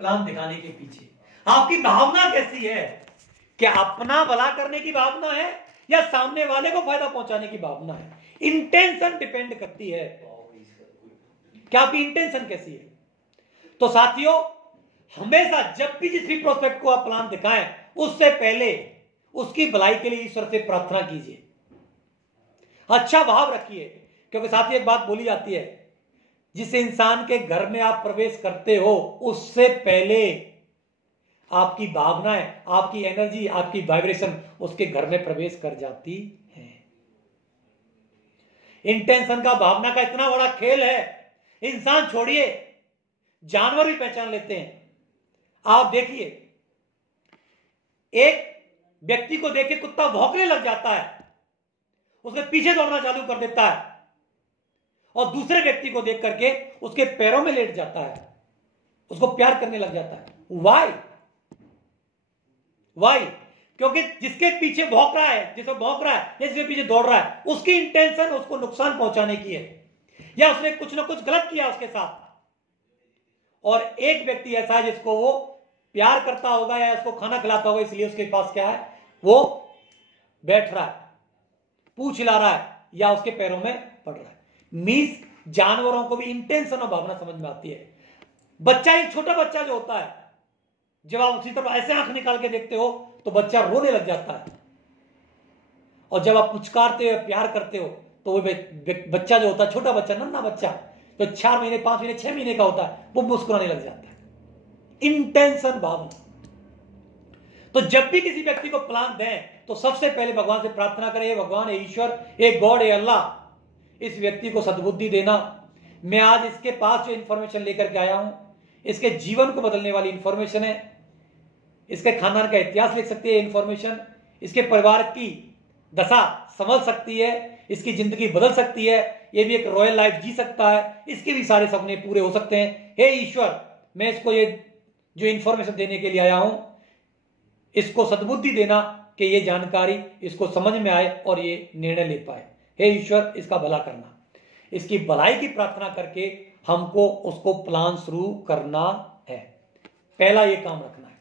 Plan दिखाने के पीछे आपकी भावना कैसी है? क्या अपना भला करने की भावना है या सामने वाले को फायदा पहुंचाने की भावना है? इंटेंशन डिपेंड करती है, क्या आपकी इंटेंशन कैसी है। तो साथियों, हमेशा जब भी जिस भी प्रोस्पेक्ट को आप प्लान दिखाएं, उससे पहले उसकी भलाई के लिए ईश्वर से प्रार्थना कीजिए, अच्छा भाव रखिए। क्योंकि साथियों, एक बात बोली जाती है, जिस इंसान के घर में आप प्रवेश करते हो उससे पहले आपकी भावनाएं, आपकी एनर्जी, आपकी वाइब्रेशन उसके घर में प्रवेश कर जाती है। इंटेंशन का, भावना का इतना बड़ा खेल है, इंसान छोड़िए, जानवर भी पहचान लेते हैं। आप देखिए, एक व्यक्ति को देख के कुत्ता भौंकने लग जाता है, उसके पीछे दौड़ना चालू कर देता है, और दूसरे व्यक्ति को देख करके उसके पैरों में लेट जाता है, उसको प्यार करने लग जाता है। वाई? क्योंकि जिसके पीछे भौंक रहा है, जिसको भौंक रहा है, जिसके पीछे दौड़ रहा है, उसकी इंटेंशन उसको नुकसान पहुंचाने की है, या उसने कुछ ना कुछ गलत किया उसके साथ। और एक व्यक्ति ऐसा है जिसको वो प्यार करता होगा या उसको खाना खिलाता होगा, इसलिए उसके पास क्या है, वो बैठ रहा है, पूछ हिला रहा है, या उसके पैरों में पड़ रहा है। मीन्स जानवरों को भी इंटेंशन और भावना समझ में आती है। बच्चा, एक छोटा बच्चा जो होता है, जब आप उसी तरफ ऐसे आंख निकाल के देखते हो तो बच्चा रोने लग जाता है, और जब आप पुचकारते हो, प्यार करते हो, तो वो बच्चा जो होता है, छोटा बच्चा, नन्हा बच्चा, तो 4 महीने, 5 महीने, 6 महीने का होता है, वो मुस्कुराने लग जाता है। इंटेंशन, भावना। तो जब भी किसी व्यक्ति को प्लान दें तो सबसे पहले भगवान से प्रार्थना करें, भगवान, ईश्वर, एक गॉड, अल्लाह, इस व्यक्ति को सद्बुद्धि देना। मैं आज इसके पास जो इंफॉर्मेशन लेकर के आया हूं, इसके जीवन को बदलने वाली इंफॉर्मेशन है, इसके खानदान का इतिहास लिख सकती है इंफॉर्मेशन, इसके परिवार की दशा संभल सकती है, इसकी जिंदगी बदल सकती है, ये भी एक रॉयल लाइफ जी सकता है, इसके भी सारे सपने पूरे हो सकते हैं। हे ईश्वर, मैं इसको ये जो इंफॉर्मेशन देने के लिए आया हूं, इसको सद्बुद्धि देना कि ये जानकारी इसको समझ में आए और ये निर्णय ले पाए। हे ईश्वर, इसका भला करना, इसकी भलाई की प्रार्थना करके हमको उसको प्लान शुरू करना है। पहला ये काम रखना है।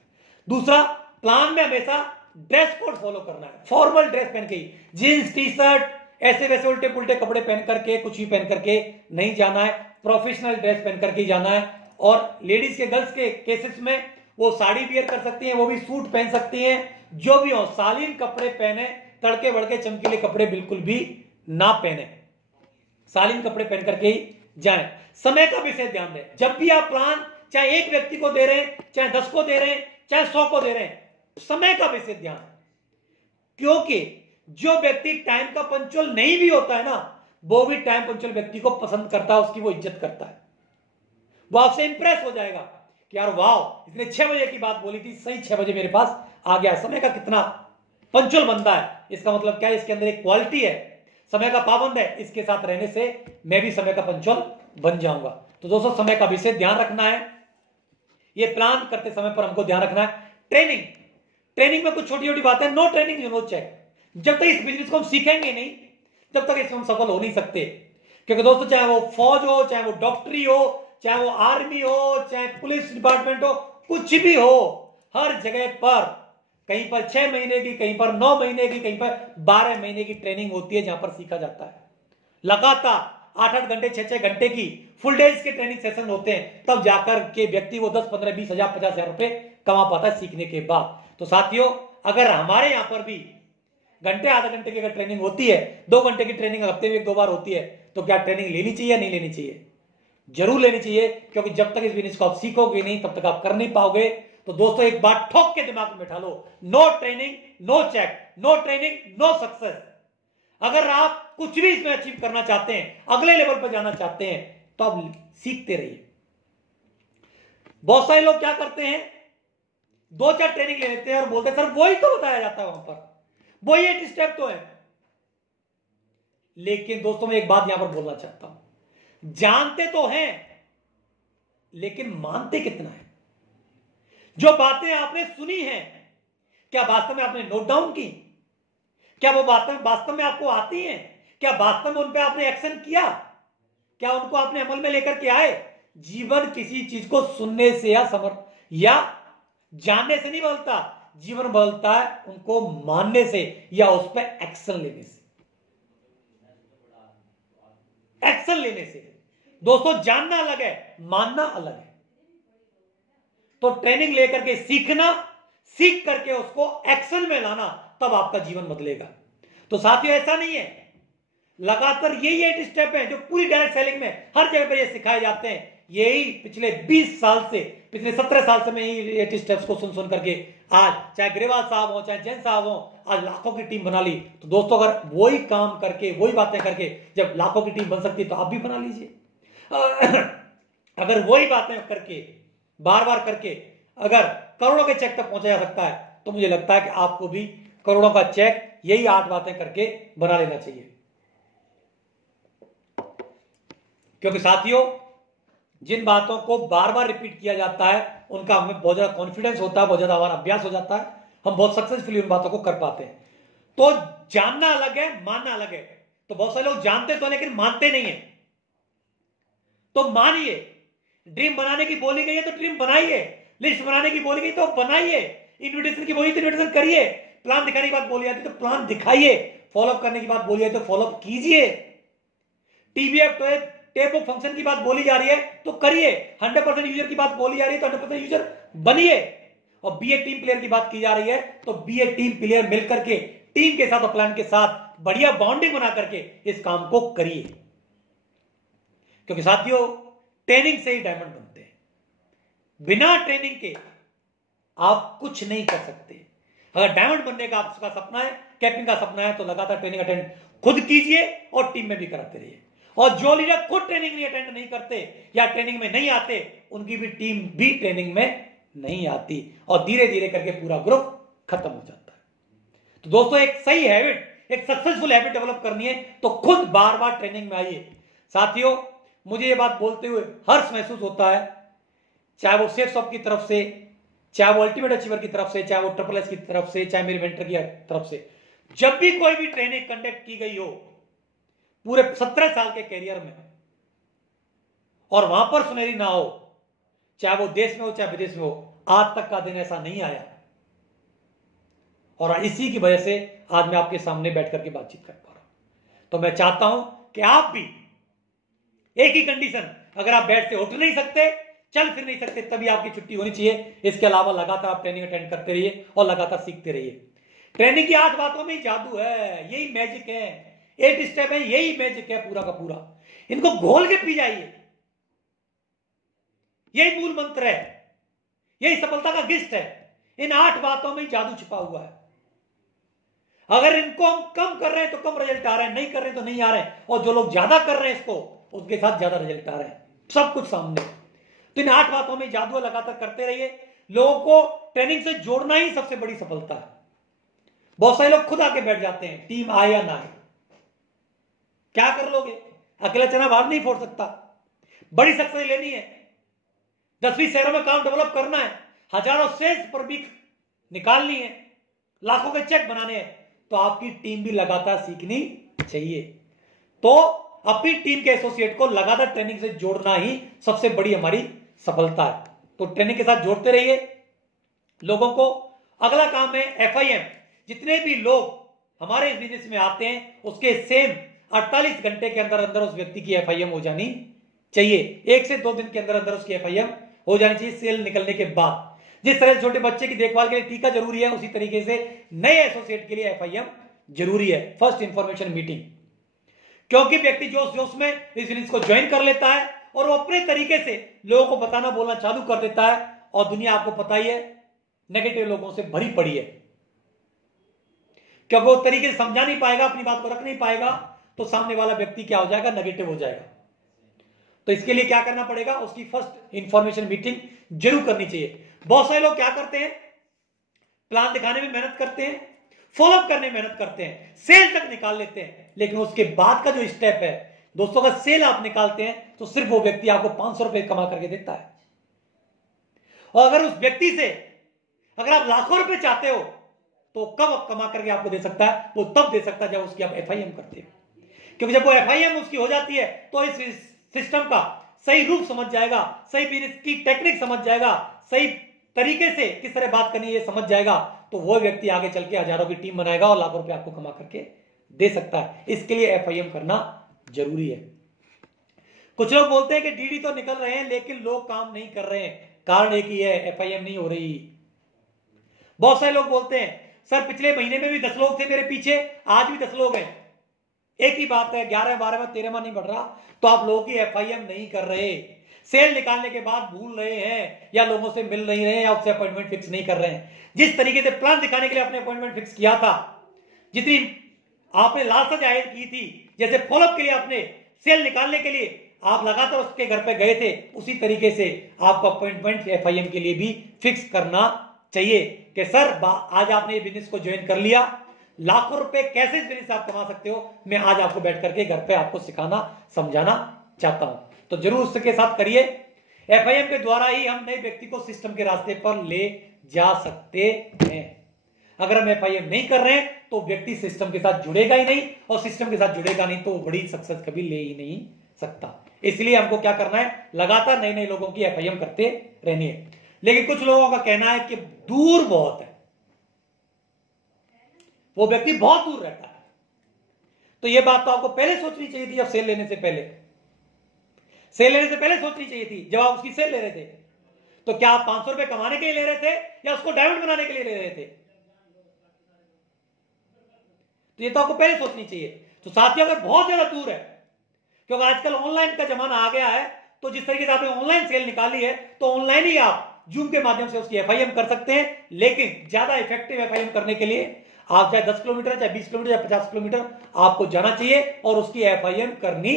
दूसरा, प्लान में हमेशा ड्रेस कोड फॉलो करना है। फॉर्मल ड्रेस पहन के, जींस, टी शर्ट, ऐसे वैसे उल्टे पुल्टे कपड़े पहन करके, कुछ भी पहन करके नहीं जाना है। प्रोफेशनल ड्रेस पहन करके जाना है। और लेडीज के, गर्ल्स के केसेस में वो साड़ी वियर कर सकती हैं, वो भी सूट पहन सकती हैं, जो भी हो, शालीन कपड़े पहने, तड़के भड़के चमकीले कपड़े बिल्कुल भी ना पहने, शालीन कपड़े पहन करके ही जाएं। समय का विषय ध्यान दें। जब भी आप प्लान चाहे एक व्यक्ति को दे रहे हैं, चाहे 10 को दे रहे हैं, चाहे 100 को दे रहे हैं, समय का विषय ध्यान। क्योंकि जो व्यक्ति टाइम का पंक्चुअल नहीं भी होता है ना, वो भी टाइम पंक्चुअल व्यक्ति को पसंद करता है, उसकी वो इज्जत करता है, वो आपसे इंप्रेस हो जाएगा कि यार वाह, इसने 6 बजे की बात बोली थी, सही 6 बजे मेरे पास आ गया। समय का कितना पंक्चुअल बंदा है, इसका मतलब क्या है, इसके अंदर एक क्वालिटी है, समय का पाबंद है, इसके साथ रहने से मैं भी समय का पंक्चुअल बन जाऊंगा। तो दोस्तों, समय का विषय ध्यान रखना है। ये प्लान करते समय पर हमको ध्यान रखना है। ट्रेनिंग में कुछ छोटी छोटी बातें, नो ट्रेनिंग नो चेक। जब तक इस बिजनेस को हम सीखेंगे नहीं, तब तक इसमें हम सफल हो नहीं सकते। क्योंकि दोस्तों, चाहे वो फौज हो, चाहे वो डॉक्टरी हो, चाहे वो आर्मी हो, चाहे पुलिस डिपार्टमेंट हो, कुछ भी हो, हर जगह पर कहीं पर 6 महीने की, कहीं पर 9 महीने की, कहीं पर 12 महीने की ट्रेनिंग होती है, जहां पर सीखा जाता है। लगातार 8-8 घंटे, 6-6 घंटे की फुल डेज के ट्रेनिंग सेशन होते हैं, तब जाकर के व्यक्ति वो 10, 15, 20 हजार, 50 हजार रुपए कमा पाता है सीखने के बाद। तो साथियों, अगर हमारे यहां पर भी घंटे, आधा घंटे की अगर ट्रेनिंग होती है, 2 घंटे की ट्रेनिंग हफ्ते में 1-2 बार होती है, तो क्या ट्रेनिंग लेनी चाहिए या नहीं लेनी चाहिए? जरूर लेनी चाहिए। क्योंकि जब तक इस बिजनेस को आप सीखोगे नहीं, तब तक आप कर नहीं पाओगे। तो दोस्तों, एक बात ठोक के दिमाग में बैठा लो, no training no check, no training no success. अगर आप कुछ भी इसमें अचीव करना चाहते हैं, अगले लेवल पर जाना चाहते हैं, तो आप सीखते रहिए। बहुत सारे लोग क्या करते हैं, 2-4 ट्रेनिंग ले लेते हैं और बोलते हैं सर वही तो बताया जाता है वहां पर, वही 8 स्टेप तो है। लेकिन दोस्तों, मैं एक बात यहां पर बोलना चाहता हूं, जानते तो हैं लेकिन मानते कितना है? जो बातें आपने सुनी हैं, क्या वास्तव में आपने नोट डाउन की? क्या वो बातें वास्तव में आपको आती हैं? क्या वास्तव में उन पे आपने एक्शन किया? क्या उनको आपने अमल में लेकर के आए? जीवन किसी चीज को सुनने से या जानने से नहीं बदलता, जीवन बदलता है उनको मानने से या उस पर एक्शन लेने से। एक्शन लेने से दोस्तों, जानना अलग है, मानना अलग है। तो ट्रेनिंग लेकर के सीखना, सीख करके उसको एक्शन में लाना, तब आपका जीवन बदलेगा। तो साथियों, ऐसा नहीं है, लगातार यही 8 स्टेप है जो पूरी डायरेक्ट सेलिंग में हर जगह पर ये सिखाए जाते हैं। यही पिछले 20 साल से, पिछले 17 साल से मैं यही 8 स्टेप्स को सुन करके आज चाहे ग्रेवाल साहब हो, चाहे जैन साहब हो, आज लाखों की टीम बना ली। तो दोस्तों, अगर वही काम करके, वही बातें करके जब लाखों की टीम बन सकती है, तो आप भी बना लीजिए। अगर वही बातें करके, बार बार करके, अगर करोड़ों के चेक तक पहुंचा जा सकता है, तो मुझे लगता है कि आपको भी करोड़ों का चेक यही 8 बातें करके बना लेना चाहिए। क्योंकि साथियों, जिन बातों को बार बार रिपीट किया जाता है, उनका हमें बहुत ज्यादा कॉन्फिडेंस होता है, बहुत ज्यादा हमारा अभ्यास हो जाता है, हम बहुत सक्सेसफुली उन बातों को कर पाते हैं। तो जानना अलग है, मानना अलग है। तो बहुत सारे लोग जानते तो लेकिन मानते नहीं है। तो मानिए, ड्रीम बनाने की बोली गई है तो ड्रीम बनाइए, लिस्ट बनाने की बोली गई तो बनाइए, इन्विटेशन की बोली तो इन्विटेशन करिए, प्लान दिखाने की बात बोली जाती तो प्लान दिखाइए, फॉलोअप करने की बात बोली जाती तो फॉलोअप कीजिए, टीबीएफ टेप ऑफ फंक्शन की बात बोली जा रही है तो करिए, 100% यूजर की बात बोली जा रही है तो 100% यूजर बनिए, और बी ए टीम प्लेयर की बात की जा रही है तो बी ए टीम प्लेयर मिलकर के, टीम के साथ, प्लान के साथ बढ़िया बाउंडिंग बना करके इस काम को करिए। क्योंकि साथियों, ट्रेनिंग से ही डायमंड बनते हैं। बिना ट्रेनिंग के आप कुछ नहीं कर सकते। अगर डायमंड बनने का आपका सपना है, कैपिंग का सपना है, तो लगातार ट्रेनिंग अटेंड खुद कीजिए और टीम में भी कराते रहिए। और जो लीडर खुद ट्रेनिंग नहीं अटेंड नहीं करते या ट्रेनिंग में नहीं आते, उनकी भी टीम भी ट्रेनिंग में नहीं आती और धीरे धीरे करके पूरा ग्रुप खत्म हो जाता है। तो दोस्तों, एक सही हैबिट, एक सक्सेसफुल हैबिट डेवलप करनी है तो खुद बार बार ट्रेनिंग में आइए। साथियों, मुझे ये बात बोलते हुए हर्ष महसूस होता है, चाहे वो सेफ शॉप की तरफ से, चाहे वो अल्टीमेट अचीवर की तरफ से, चाहे वो ट्रिपल एस की तरफ से, चाहे मेरे मेंटर की तरफ से, जब भी कोई भी ट्रेनिंग कंडक्ट की गई हो पूरे 17 साल के कैरियर में, और वहां पर सुनहरी ना हो, चाहे वो देश में हो चाहे विदेश में हो, आज तक का दिन ऐसा नहीं आया। और इसी की वजह से आज मैं आपके सामने बैठ करके बातचीत कर पा रहा हूं। तो मैं चाहता हूं कि आप भी, एक ही कंडीशन, अगर आप बेड से उठ नहीं सकते, चल फिर नहीं सकते, तभी आपकी छुट्टी होनी चाहिए। इसके अलावा लगातार आप ट्रेनिंग अटेंड करते रहिए और लगातार सीखते रहिए। ट्रेनिंग की 8 बातों में जादू है, यही मैजिक है, 8 स्टेप है, यही मैजिक है पूरा का पूरा। इनको घोल के पी जाइए, यही मूल मंत्र है, यही सफलता का गिफ्ट है। इन 8 बातों में जादू छिपा हुआ है। अगर इनको हम कम कर रहे हैं तो कम रिजल्ट आ रहे हैं, नहीं कर रहे हैं तो नहीं आ रहे हैं, और जो लोग ज्यादा कर रहे हैं इसको, उसके साथ ज्यादा रिजल्ट आ रहे हैं, सब कुछ सामने। तो इन 8 बातों में जादू लगातार करते रहिए। लोगों को ट्रेनिंग से जोड़ना ही सबसे बड़ी सफलता है। बहुत सारे लोग खुद आके बैठ जाते हैं, टीम आए या ना आए, क्या कर लोगे, अकेला चना बाहर नहीं फोड़ सकता। बड़ी सक्सेस लेनी है, 10वीं शहरों में काम डेवलप करना है, हजारों सेल्स पर भी निकालनी है, लाखों के चेक बनाने हैं, तो आपकी टीम भी लगातार सीखनी चाहिए। तो अपनी टीम के एसोसिएट को लगातार ट्रेनिंग से जोड़ना ही सबसे बड़ी हमारी सफलता है। तो ट्रेनिंग के साथ जोड़ते रहिए लोगों को। अगला काम है FIM। जितने भी लोग हमारे इस बिजनेस में आते हैं, उसके सेम 48 घंटे के अंदर अंदर उस व्यक्ति की FIM हो जानी चाहिए। 1 से 2 दिन के अंदर अंदर उसकी FIM हो जानी चाहिए सेल निकलने के बाद। जिस तरह से छोटे बच्चे की देखभाल के लिए टीका जरूरी है, उसी तरीके से नए एसोसिएट के लिए FIM जरूरी है, फर्स्ट इंफॉर्मेशन मीटिंग। क्योंकि व्यक्ति जोश जोश में इस बिजनेस को ज्वाइन कर लेता है और वो अपने तरीके से लोगों को बताना बोलना चालू कर देता है, और दुनिया आपको पता ही है नेगेटिव लोगों से भरी पड़ी है। क्योंकि वो तरीके से समझा नहीं पाएगा, अपनी बात को रख नहीं पाएगा, तो सामने वाला व्यक्ति क्या हो जाएगा, नेगेटिव हो जाएगा। तो इसके लिए क्या करना पड़ेगा, उसकी फर्स्ट इंफॉर्मेशन मीटिंग जरूर करनी चाहिए। बहुत सारे लोग क्या करते हैं, प्लान दिखाने में मेहनत करते हैं, फॉलोअप करने में मेहनत करते हैं, सेल तक निकाल लेते हैं, लेकिन उसके बाद का जो स्टेप है दोस्तों, अगर सेल आप निकालते हैं तो सिर्फ वो व्यक्ति आपको 500 रुपए कमा करके देता है। और अगर उस व्यक्ति से अगर आप लाखों रुपए चाहते हो तो कब कमा करके आपको दे सकता है, वो तब दे सकता है जब उसकी आप FIM करते हैं। क्योंकि जब वो FIM उसकी हो जाती है तो इस सिस्टम का सही रूप समझ जाएगा, सही बिजनेस की टेक्निक समझ जाएगा, सही तरीके से किस तरह बात करनी है ये समझ जाएगा तो वो व्यक्ति आगे चल के हजारों की टीम बनाएगा और लाखों रुपए आपको कमा करके दे सकता है। इसके लिए FIM करना जरूरी है। कुछ लोग बोलते हैं कि DD तो निकल रहे हैं लेकिन लोग काम नहीं कर रहे हैं, कारण एक ही है, FIM नहीं हो रही। बहुत सारे लोग बोलते हैं सर पिछले महीने में भी 10 लोग थे मेरे पीछे, आज भी 10 लोग हैं। एक ही बात है, 11, 12, 13 नहीं बढ़ रहा तो आप लोगों की FIM नहीं कर रहे, सेल निकालने के बाद भूल रहे हैं, या लोगों से मिल नहीं रहे हैं, या उससे अपॉइंटमेंट फिक्स नहीं कर रहे हैं। जिस तरीके से प्लान दिखाने के लिए आपने अपॉइंटमेंट फिक्स किया था, जितनी आपने लालसा जाहिर की थी, जैसे फॉलोअप के लिए आपने सेल निकालने के लिए आप लगातार उसके घर पे गए थे, उसी तरीके से आपको अपॉइंटमेंट FIM के लिए भी फिक्स करना चाहिए कि सर आज आपने ये बिजनेस को ज्वाइन कर लिया, लाखों रुपए कैसे इस बिजनेस से आप कमा सकते हो, मैं आज आपको बैठ करके घर पे आपको सिखाना समझाना चाहता हूं। तो जरूर उसके साथ करिए। FIM के द्वारा ही हम नए व्यक्ति को सिस्टम के रास्ते पर ले जा सकते हैं। अगर हम FIM नहीं कर रहे हैं तो व्यक्ति सिस्टम के साथ जुड़ेगा ही नहीं, और सिस्टम के साथ जुड़ेगा नहीं तो वो बड़ी सक्सेस कभी ले ही नहीं सकता। इसलिए हमको क्या करना है, लगातार नए नए लोगों की FIM करते रहनी है। लेकिन कुछ लोगों का कहना है कि दूर बहुत है, वो व्यक्ति बहुत दूर रहता है। तो ये बात तो आपको पहले सोचनी चाहिए थी, जब सेल लेने से पहले, सेल लेने से पहले सोचनी चाहिए थी जब आप उसकी सेल ले रहे थे। तो क्या आप 500 रुपए कमाने के लिए ले रहे थे या उसको डायमंड बनाने के लिए ले रहे थे? तो ये तो आपको पहले सोचनी चाहिए। तो साथियों अगर बहुत ज्यादा दूर है, क्योंकि आजकल ऑनलाइन का जमाना आ गया है, तो जिस तरीके से आपने ऑनलाइन सेल निकाली है तो ऑनलाइन ही आप जूम के माध्यम से उसकी FIM कर सकते हैं। लेकिन ज्यादा इफेक्टिव FIM करने के लिए आप चाहे 10 किलोमीटर, चाहे 20 किलोमीटर, चाहे 50 किलोमीटर आपको जाना चाहिए और उसकी FIM करनी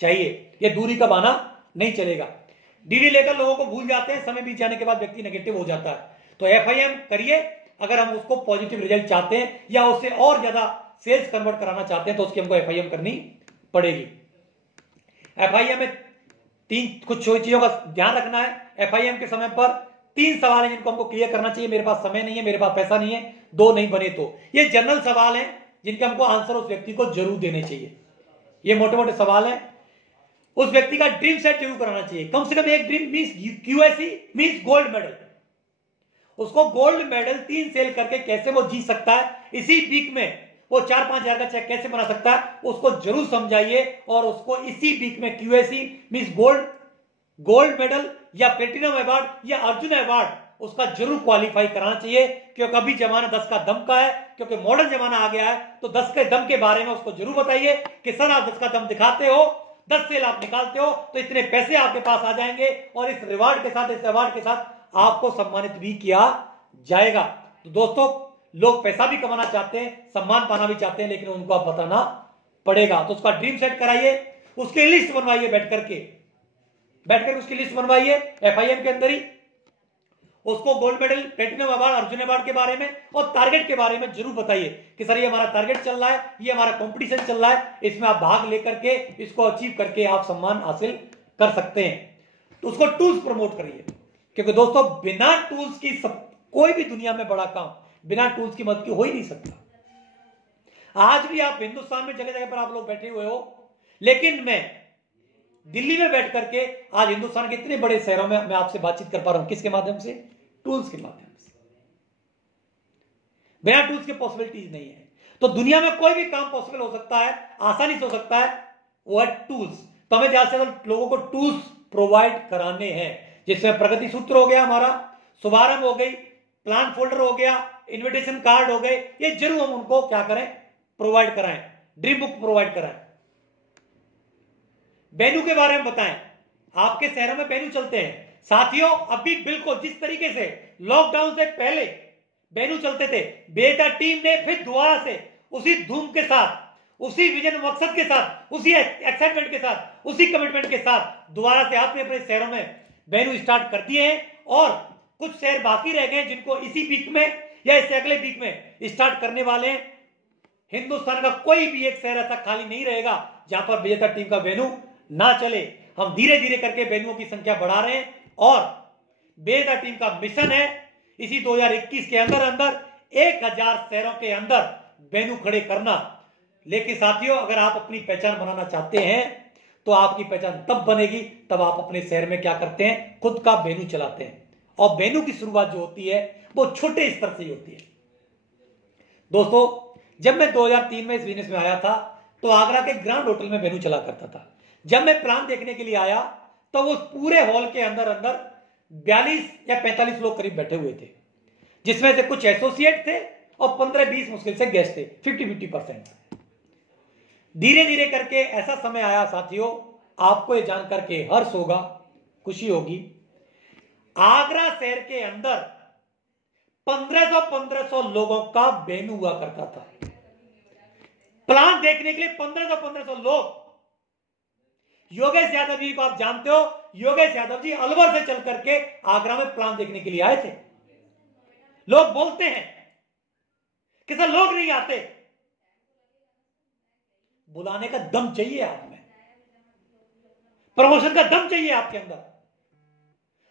चाहिए। यह दूरी का बहाना नहीं चलेगा। DD लेकर लोगों को भूल जाते हैं, समय बीत जाने के बाद व्यक्ति नेगेटिव हो जाता है। तो FIM करिए। अगर हम उसको पॉजिटिव रिजल्ट चाहते हैं या उससे और ज्यादा सेल्स कन्वर्ट कराना चाहते हैं तो उसकी हमको FIM करनी पड़ेगी। FIM में कुछ चीजों का ध्यान रखना है। FIM के समय पर 3 सवाल हैं जिनको हमको क्लियर करना चाहिए। मेरे पास समय नहीं है, मेरे पास पैसा नहीं है, 2 नहीं बने तो। ये जनरल सवाल हैं जिनके हमको आंसर उस व्यक्ति को जरूर देने चाहिए। ये मोटे मोटे सवाल हैं। उस व्यक्ति का ड्रीम सेट जरूर कराना चाहिए, कम से कम एक dream means QSE means gold medal. उसको गोल्ड मेडल 3 सेल करके कैसे वो जी सकता है, इसी वीक में वो 4-5 हजार का चेक कैसे बना सकता है, उसको जरूर समझाइए। और उसको इसी वीक में QSE मींस गोल्ड मेडल या प्लेटिनम अवार्ड या अर्जुन अवार्ड उसका जरूर क्वालिफाई कराना चाहिए। क्योंकि अभी जमाना 10 का दम का है, क्योंकि मॉडर्न जमाना आ गया है। तो 10 के दम के बारे में उसको जरूर बताइए कि सर आप 10 का दम दिखाते हो, 10 सेल आप निकालते हो तो इतने पैसे आपके पास आ जाएंगे और इस रिवार्ड के साथ, इस अवार्ड के साथ आपको सम्मानित भी किया जाएगा। तो दोस्तों, लोग पैसा भी कमाना चाहते हैं, सम्मान पाना भी चाहते हैं, लेकिन उनको आप बताना पड़ेगा। तो उसका ड्रीम सेट कराइए, उसकी लिस्ट बनवाइए, बैठ करके उसकी लिस्ट बनवाइए FIM के अंदर ही। उसको gold medal, platinum award, Arjun award के बारे में और टारगेट के बारे में जरूर बताइए कि सर ये हमारा टारगेट चल रहा है, ये हमारा कंपटीशन चल रहा है, इसमें आप भाग लेकर के इसको अचीव करके आप सम्मान हासिल कर सकते हैं। तो उसको टूल्स प्रमोट करिए, क्योंकि दोस्तों बिना टूल्स की कोई भी दुनिया में बड़ा काम बिना टूल्स की मदद की हो ही नहीं सकता। आज भी आप हिंदुस्तान में जगह जगह पर आप लोग बैठे हुए हो, लेकिन मैं दिल्ली में बैठ करके आज हिंदुस्तान के इतने बड़े शहरों में मैं आपसे बातचीत कर पा रहा हूं। किसके माध्यम से? टूल्स के माध्यम से। बिना टूल्स के पॉसिबिलिटीज नहीं है। तो दुनिया में कोई भी काम पॉसिबल हो सकता है, आसानी से हो सकता है, वो है टूल्स। तो हमें ज्यादा से ज्यादा लोगों को टूल्स प्रोवाइड कराने हैं, जिसमें प्रगति सूत्र हो गया, हमारा शुभारंभ हो गई, प्लान फोल्डर हो गया, इन्विटेशन कार्ड हो गए। ये जरूर हम उनको क्या करें, प्रोवाइड कराएं। ड्रीम बुक प्रोवाइड कराएं। वेन्यू के बारे में बताएं। आपके शहरों में वेन्यू चलते हैं साथियों। अभी बिल्कुल जिस तरीके से लॉकडाउन से पहले वेन्यू चलते थे, बेटा टीम ने फिर दोबारा से उसी धूम के साथ, उसी विजन मकसद के साथ, उसी एक्साइटमेंट के साथ, उसी कमिटमेंट के साथ दोबारा से आपने अपने शहरों में वेन्यू स्टार्ट कर दिए हैं। और कुछ शहर बाकी रह गए जिनको इसी वीक में या इससे अगले वीक में स्टार्ट करने वाले हैं। हिंदुस्तान का कोई भी एक शहर ऐसा खाली नहीं रहेगा जहां पर विजेता टीम का वेन्यू ना चले। हम धीरे धीरे करके वेन्यूओं की संख्या बढ़ा रहे हैं और विजेता टीम का मिशन है इसी 2021 के अंदर 1000 शहरों के अंदर वेन्यू खड़े करना। लेकिन साथियों, अगर आप अपनी पहचान बनाना चाहते हैं तो आपकी पहचान तब बनेगी तब आप अपने शहर में क्या करते हैं, खुद का वेन्यू चलाते हैं। और बेनू की शुरुआत जो होती है वो छोटे स्तर से ही होती है। दोस्तों, जब मैं 2003 में इस बिजनेस में आया था तो आगरा के ग्रैंड होटल में बेनू चला करता था। जब मैं प्लान देखने के लिए आया तो वो पूरे हॉल के अंदर 42 या 45 लोग करीब बैठे हुए थे, जिसमें से कुछ एसोसिएट थे और 15-20 मुश्किल से गेस्ट थे, 50-50%। धीरे धीरे करके ऐसा समय आया साथियों, आपको ये जानकर के हर्ष होगा, खुशी होगी, आगरा शहर के अंदर 1500 लोगों का बेनू हुआ करता था। प्लान देखने के लिए 1500 लोग। योगेश यादव जी को आप जानते हो, योगेश यादव जी अलवर से चल करके आगरा में प्लान देखने के लिए आए थे। लोग बोलते हैं कि सर लोग नहीं आते। बुलाने का दम चाहिए आप में, प्रमोशन का दम चाहिए आपके अंदर,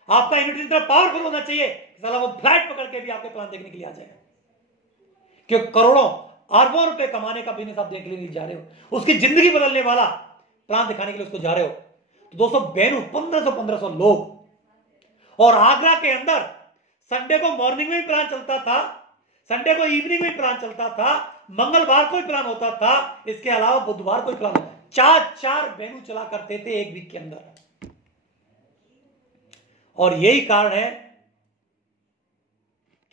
आपका इम्यूनिटी इतना पावरफुल होना चाहिए, साला वो फ्लाइट पकड़ के भी आपके प्लान देखने के लिए आ जाएगा। क्योंकि करोड़ों अरबों रुपए कमाने का बिजनेस आप देखने के लिए जा रहे हो, उसकी जिंदगी बदलने वाला प्लान दिखाने के लिए उसको जा रहे हो। तो दोस्तों, बेनू 1500 लोग। और आगरा के अंदर संडे को मॉर्निंग में भी प्लान चलता था, संडे को इवनिंग में प्लान चलता था, मंगलवार को भी प्लान होता था, इसके अलावा बुधवार को भी प्लान होता। 4 बेनू चला करते थे एक वीक के अंदर। और यही कारण है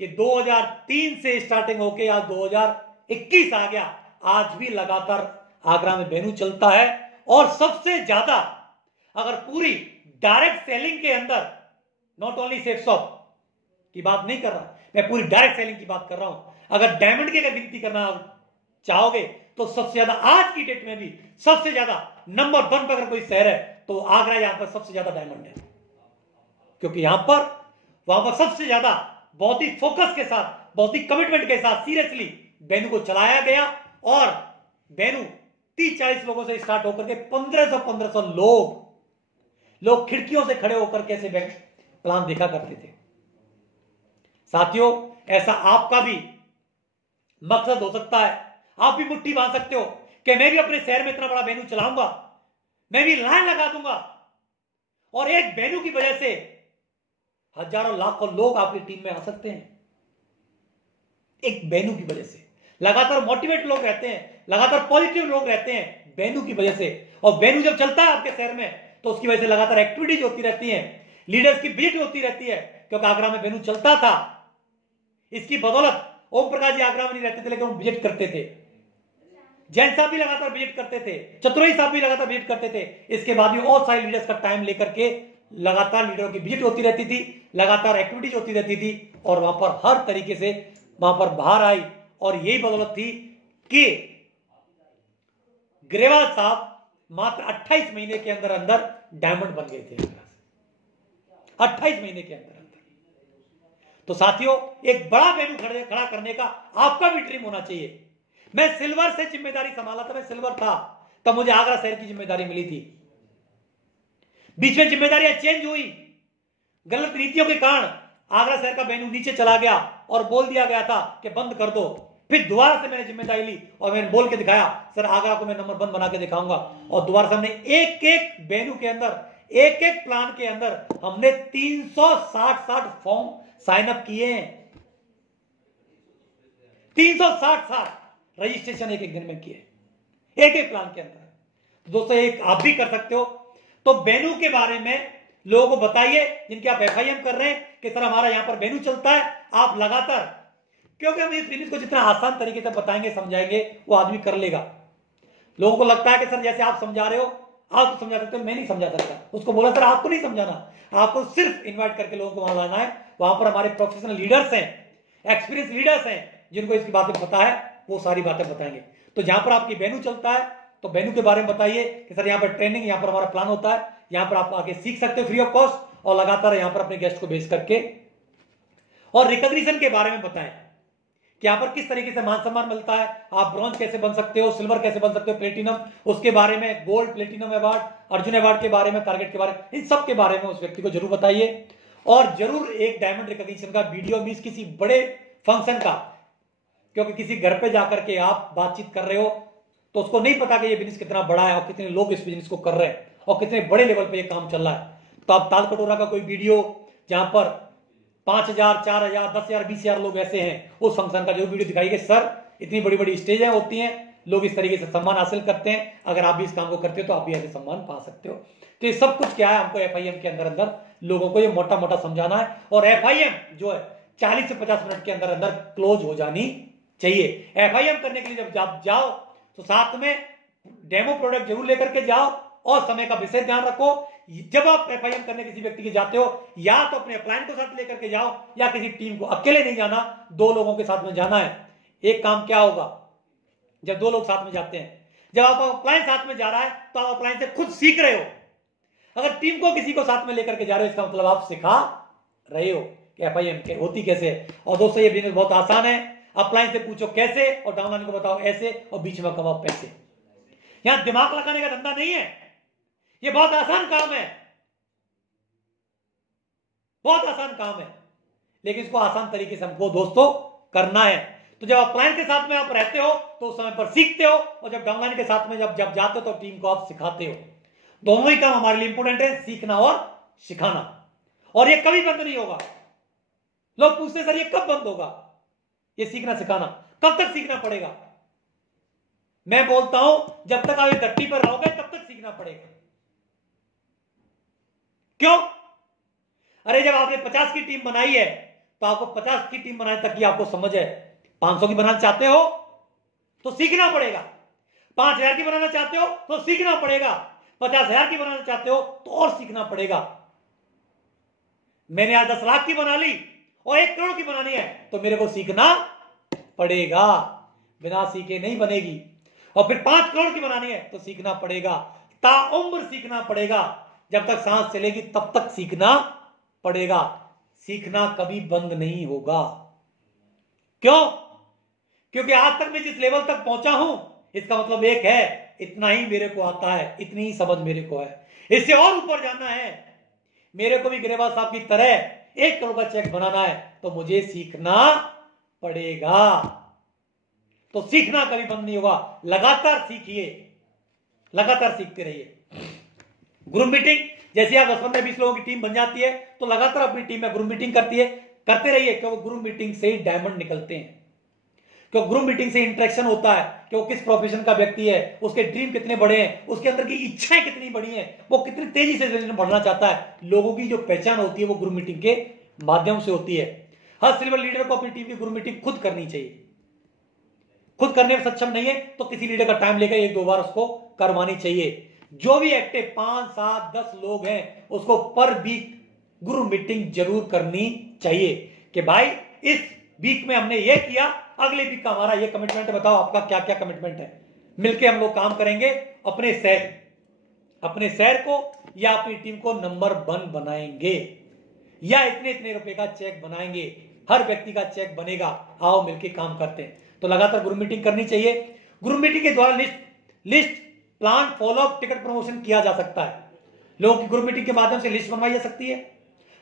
कि 2003 से स्टार्टिंग होके आज 2021 आ गया, आज भी लगातार आगरा में बेनू चलता है। और सबसे ज्यादा अगर पूरी डायरेक्ट सेलिंग के अंदर, नॉट ओनली सेफ शॉप की बात नहीं कर रहा मैं, पूरी डायरेक्ट सेलिंग की बात कर रहा हूं। अगर डायमंड की अगर गिनती करना चाहोगे तो सबसे ज्यादा आज की डेट में भी सबसे ज्यादा नंबर 1 पर अगर कोई शहर है तो आगरा, यहां पर सबसे ज्यादा डायमंड है। क्योंकि वहां पर सबसे ज्यादा बहुत ही फोकस के साथ, बहुत ही कमिटमेंट के साथ सीरियसली बेनू को चलाया गया। और बेनू 30-40 लोगों से स्टार्ट होकर के 1500 लोग खिड़कियों से खड़े होकर कैसे प्लान देखा करते थे। साथियों, ऐसा आपका भी मकसद हो सकता है, आप भी मुट्ठी बांध सकते हो कि मैं भी अपने शहर में इतना बड़ा बेनू चलाऊंगा, मैं भी लाइन लगा दूंगा। और एक बेनू की वजह से हजारों लाखों लोग आपकी टीम में आ सकते हैं। एक बेनू की वजह से लगातार मोटिवेट लोग रहते हैं, लगातार पॉजिटिव लोग रहते हैं बेनू की वजह से। और बेनू जब चलता है आपके शहर में तो उसकी वजह से लगातार एक्टिविटीज होती रहती हैं, लीडर्स की विजिट होती रहती है। क्योंकि आगरा में बेनू चलता था, इसकी बदौलत ओम प्रकाश जी आगरा में नहीं रहते थे लेकिन वो विजिट करते थे, जैन साहब भी लगातार विजिट करते थे, चतुरई साहब भी लगातार विजिट करते थे। इसके बाद भी और सारे लीडर्स का टाइम लेकर के लगातार लीडरों की विजिट होती रहती थी, लगातार एक्टिविटीज होती रहती थी। और वहां पर हर तरीके से वहां पर बाहर आई। और यही बदौलत थी कि ग्रेवाल साहब मात्र 28 महीने के अंदर अंदर डायमंड बन गए थे, 28 महीने के अंदर अंदर। तो साथियों, एक बड़ा बेनू खड़ा करने का आपका भी ड्रीम होना चाहिए। मैं सिल्वर से जिम्मेदारी संभाला था, मैं सिल्वर था तब मुझे आगरा शहर की जिम्मेदारी मिली थी। बीच में जिम्मेदारियां चेंज हुई, गलत नीतियों के कारण आगरा शहर का बेनू नीचे चला गया और बोल दिया गया था कि बंद कर दो। फिर दोबारा से मैंने जिम्मेदारी ली और मैंने बोल के दिखाया, सर आगरा को मैं नंबर 1 बना के दिखाऊंगा। और दोबारा से हमने एक एक बेनू के अंदर, एक एक प्लान के अंदर हमने 360 फॉर्म साइन अप किए हैं, 360 रजिस्ट्रेशन एक एक दिन में किए, एक एक प्लान के अंदर। दोस्तों, एक आप भी कर सकते हो। तो बेनू के बारे में लोगों को बताइए जिनके आप FIM कर रहे हैं कि सर हमारा यहां पर बेनू चलता है। आप लगातार, क्योंकि हम इस बिजनेस को जितना आसान तरीके से बताएंगे समझाएंगे वो आदमी कर लेगा। लोगों को लगता है कि सर जैसे आप समझा रहे हो आप तो समझा सकते हो, मैं नहीं समझा सकता। उसको बोला सर आपको नहीं समझाना, आपको सिर्फ इन्वाइट करके लोगों को वहां लाना है। वहां पर हमारे प्रोफेशनल लीडर्स हैं, एक्सपीरियंस लीडर्स हैं, जिनको इसकी बातें पता है, वो सारी बातें बताएंगे। तो जहां पर आपकी बेनू चलता है तो बेनू के बारे में बताइए कि सर यहाँ पर ट्रेनिंग, यहाँ पर हमारा प्लान होता है, यहाँ पर आप आगे सीख सकते हो फ्री ऑफ कॉस्ट। और लगातार यहाँ पर अपने गेस्ट को भेज करके, और रिकॉग्निशन के बारे में बताएं कि यहाँ पर किस तरीके से मान सम्मान मिलता है, आप ब्रॉन्ज कैसे बन सकते हो, सिल्वर कैसे बन सकते हो, प्लेटिनम, उसके बारे में gold, platinum award, Arjun award के बारे में, टारगेट के बारे में, इन सब के बारे में उस व्यक्ति को जरूर बताइए। और जरूर एक डायमंड रिकॉग्निशन का वीडियो मीन्स किसी बड़े फंक्शन का, क्योंकि किसी घर पे जाकर के आप बातचीत कर रहे हो तो उसको नहीं पता कि ये बिजनेस कितना बड़ा है और कितने लोग इस बिजनेस को कर रहे हैं और कितने बड़े लेवल पे ये काम चल रहा है। तो आप ताल कटोरा का कोई वीडियो जहां पर 5,000, 4,000, 10,000, 20,000 लोग ऐसे हैं उस फंक्शन का जो वीडियो दिखाई गई, सर इतनी बड़ी बड़ी स्टेजें होती हैं, लोग इस तरीके से सम्मान हासिल करते हैं, अगर आप भी इस काम को करते हो तो आप भी ऐसे सम्मान पा सकते हो। तो ये सब कुछ क्या है, हमको FIM के अंदर अंदर लोगों को ये मोटा मोटा समझाना है। और FIM जो है 40 से 50 मिनट के अंदर अंदर क्लोज हो जानी चाहिए। FIM करने के लिए जब आप जाओ तो साथ में डेमो प्रोडक्ट जरूर लेकर के जाओ और समय का विशेष ध्यान रखो। जब आप FIM करने किसी व्यक्ति के जाते हो, या तो अपने अपलाइन को साथ लेकर के जाओ या किसी टीम को, अकेले नहीं जाना, 2 लोगों के साथ में जाना है। एक काम क्या होगा, जब 2 लोग साथ में जाते हैं, जब आप अपलाइन साथ में जा रहा है तो आप अपलाइन से खुद सीख रहे हो। अगर टीम को किसी को साथ में लेकर के जा रहे हो, इसका मतलब आप सिखा रहे हो कि FIM के होती कैसे है। और दोस्तों ये बिजनेस बहुत आसान है, अपलाइन से पूछो कैसे और डाउनलाइन को बताओ ऐसे, और बीच में कमाओ पैसे। यहां दिमाग लगाने का धंधा नहीं है, ये बहुत आसान काम है, बहुत आसान काम है, लेकिन इसको आसान तरीके से हमको दोस्तों करना है। तो जब अपलाइन के साथ में आप रहते हो तो उस समय पर सीखते हो, और जब डाउनलाइन के साथ में जब जाते हो तो टीम को आप सिखाते हो। दोनों ही काम हमारे लिए इंपोर्टेंट है, सीखना और सिखाना। और ये कभी बंद नहीं होगा। लोग पूछते सर ये कब बंद होगा, ये सीखना सिखाना कब तक सीखना पड़ेगा? मैं बोलता हूं जब तक आप इस धरती पर रहोगे तब तक सीखना पड़ेगा। क्यों? अरे जब आपने 50 की टीम बनाई है तो आपको 50 की टीम बनाने तक की आपको समझ है। 500 की बनाना चाहते हो तो सीखना पड़ेगा, 5,000 की बनाना चाहते हो तो सीखना पड़ेगा, 50,000 की बनाना चाहते हो तो और सीखना पड़ेगा। मैंने आज 10 लाख की बना ली और 1 करोड़ की बनानी है तो मेरे को सीखना पड़ेगा, बिना सीखे नहीं बनेगी। और फिर 5 करोड़ की बनानी है तो सीखना पड़ेगा, ताउम्र सीखना पड़ेगा, जब तक सांस चलेगी तब तक सीखना पड़ेगा। सीखना कभी बंद नहीं होगा। क्यों? क्योंकि आज तक मैं जिस लेवल तक पहुंचा हूं, इसका मतलब एक है, इतना ही मेरे को आता है, इतनी ही समझ मेरे को है। इससे और ऊपर जाना है, मेरे को भी ग्रेवाल साहब की तरह 1 करोड़ का चेक बनाना है तो मुझे सीखना पड़ेगा। तो सीखना कभी बंद नहीं होगा, लगातार सीखिए, लगातार सीखते रहिए। ग्रुप मीटिंग, जैसे आप 10, 15, 20 लोगों की टीम बन जाती है तो लगातार अपनी टीम में ग्रुप मीटिंग करते रहिए, क्योंकि ग्रुप मीटिंग से ही डायमंड निकलते हैं। क्योंकि ग्रुप मीटिंग से इंटरेक्शन होता है कि वो किस प्रोफेशन का व्यक्ति है, उसके ड्रीम कितने बड़े हैं, उसके अंदर की इच्छाएं कितनी बड़ी हैं, वो कितनी तेजी से बढ़ना चाहता है। लोगों की जो पहचान होती है वो ग्रुप मीटिंग के माध्यम से होती है। हर सिल्वर लीडर को अपनी टीम की ग्रुप मीटिंग खुद करनी चाहिए। खुद करने में सक्षम नहीं है तो किसी लीडर का टाइम लेकर 1-2 बार उसको करवानी चाहिए। जो भी एक्टिव 5, 7, 10 लोग हैं उसको पर वीक ग्रुप मीटिंग जरूर करनी चाहिए कि भाई इस वीक में हमने ये किया, अगले वीक का हमारा ये कमिटमेंट है, बताओ आपका क्या क्या कमिटमेंट है। मिलके हम लोग काम करेंगे, अपने शहर को या अपनी टीम को नंबर 1 बनाएंगे, या इतने इतने रुपए का चेक बनाएंगे, हर व्यक्ति का चेक बनेगा। आओ मिलके काम करते हैं। तो लगातार ग्रुप मीटिंग करनी चाहिए। ग्रुप मीटिंग के द्वारा list plan, follow up, ticket promotion किया जा सकता है। लोगों की ग्रुप मीटिंग के माध्यम से लिस्ट बनवाई जा सकती है,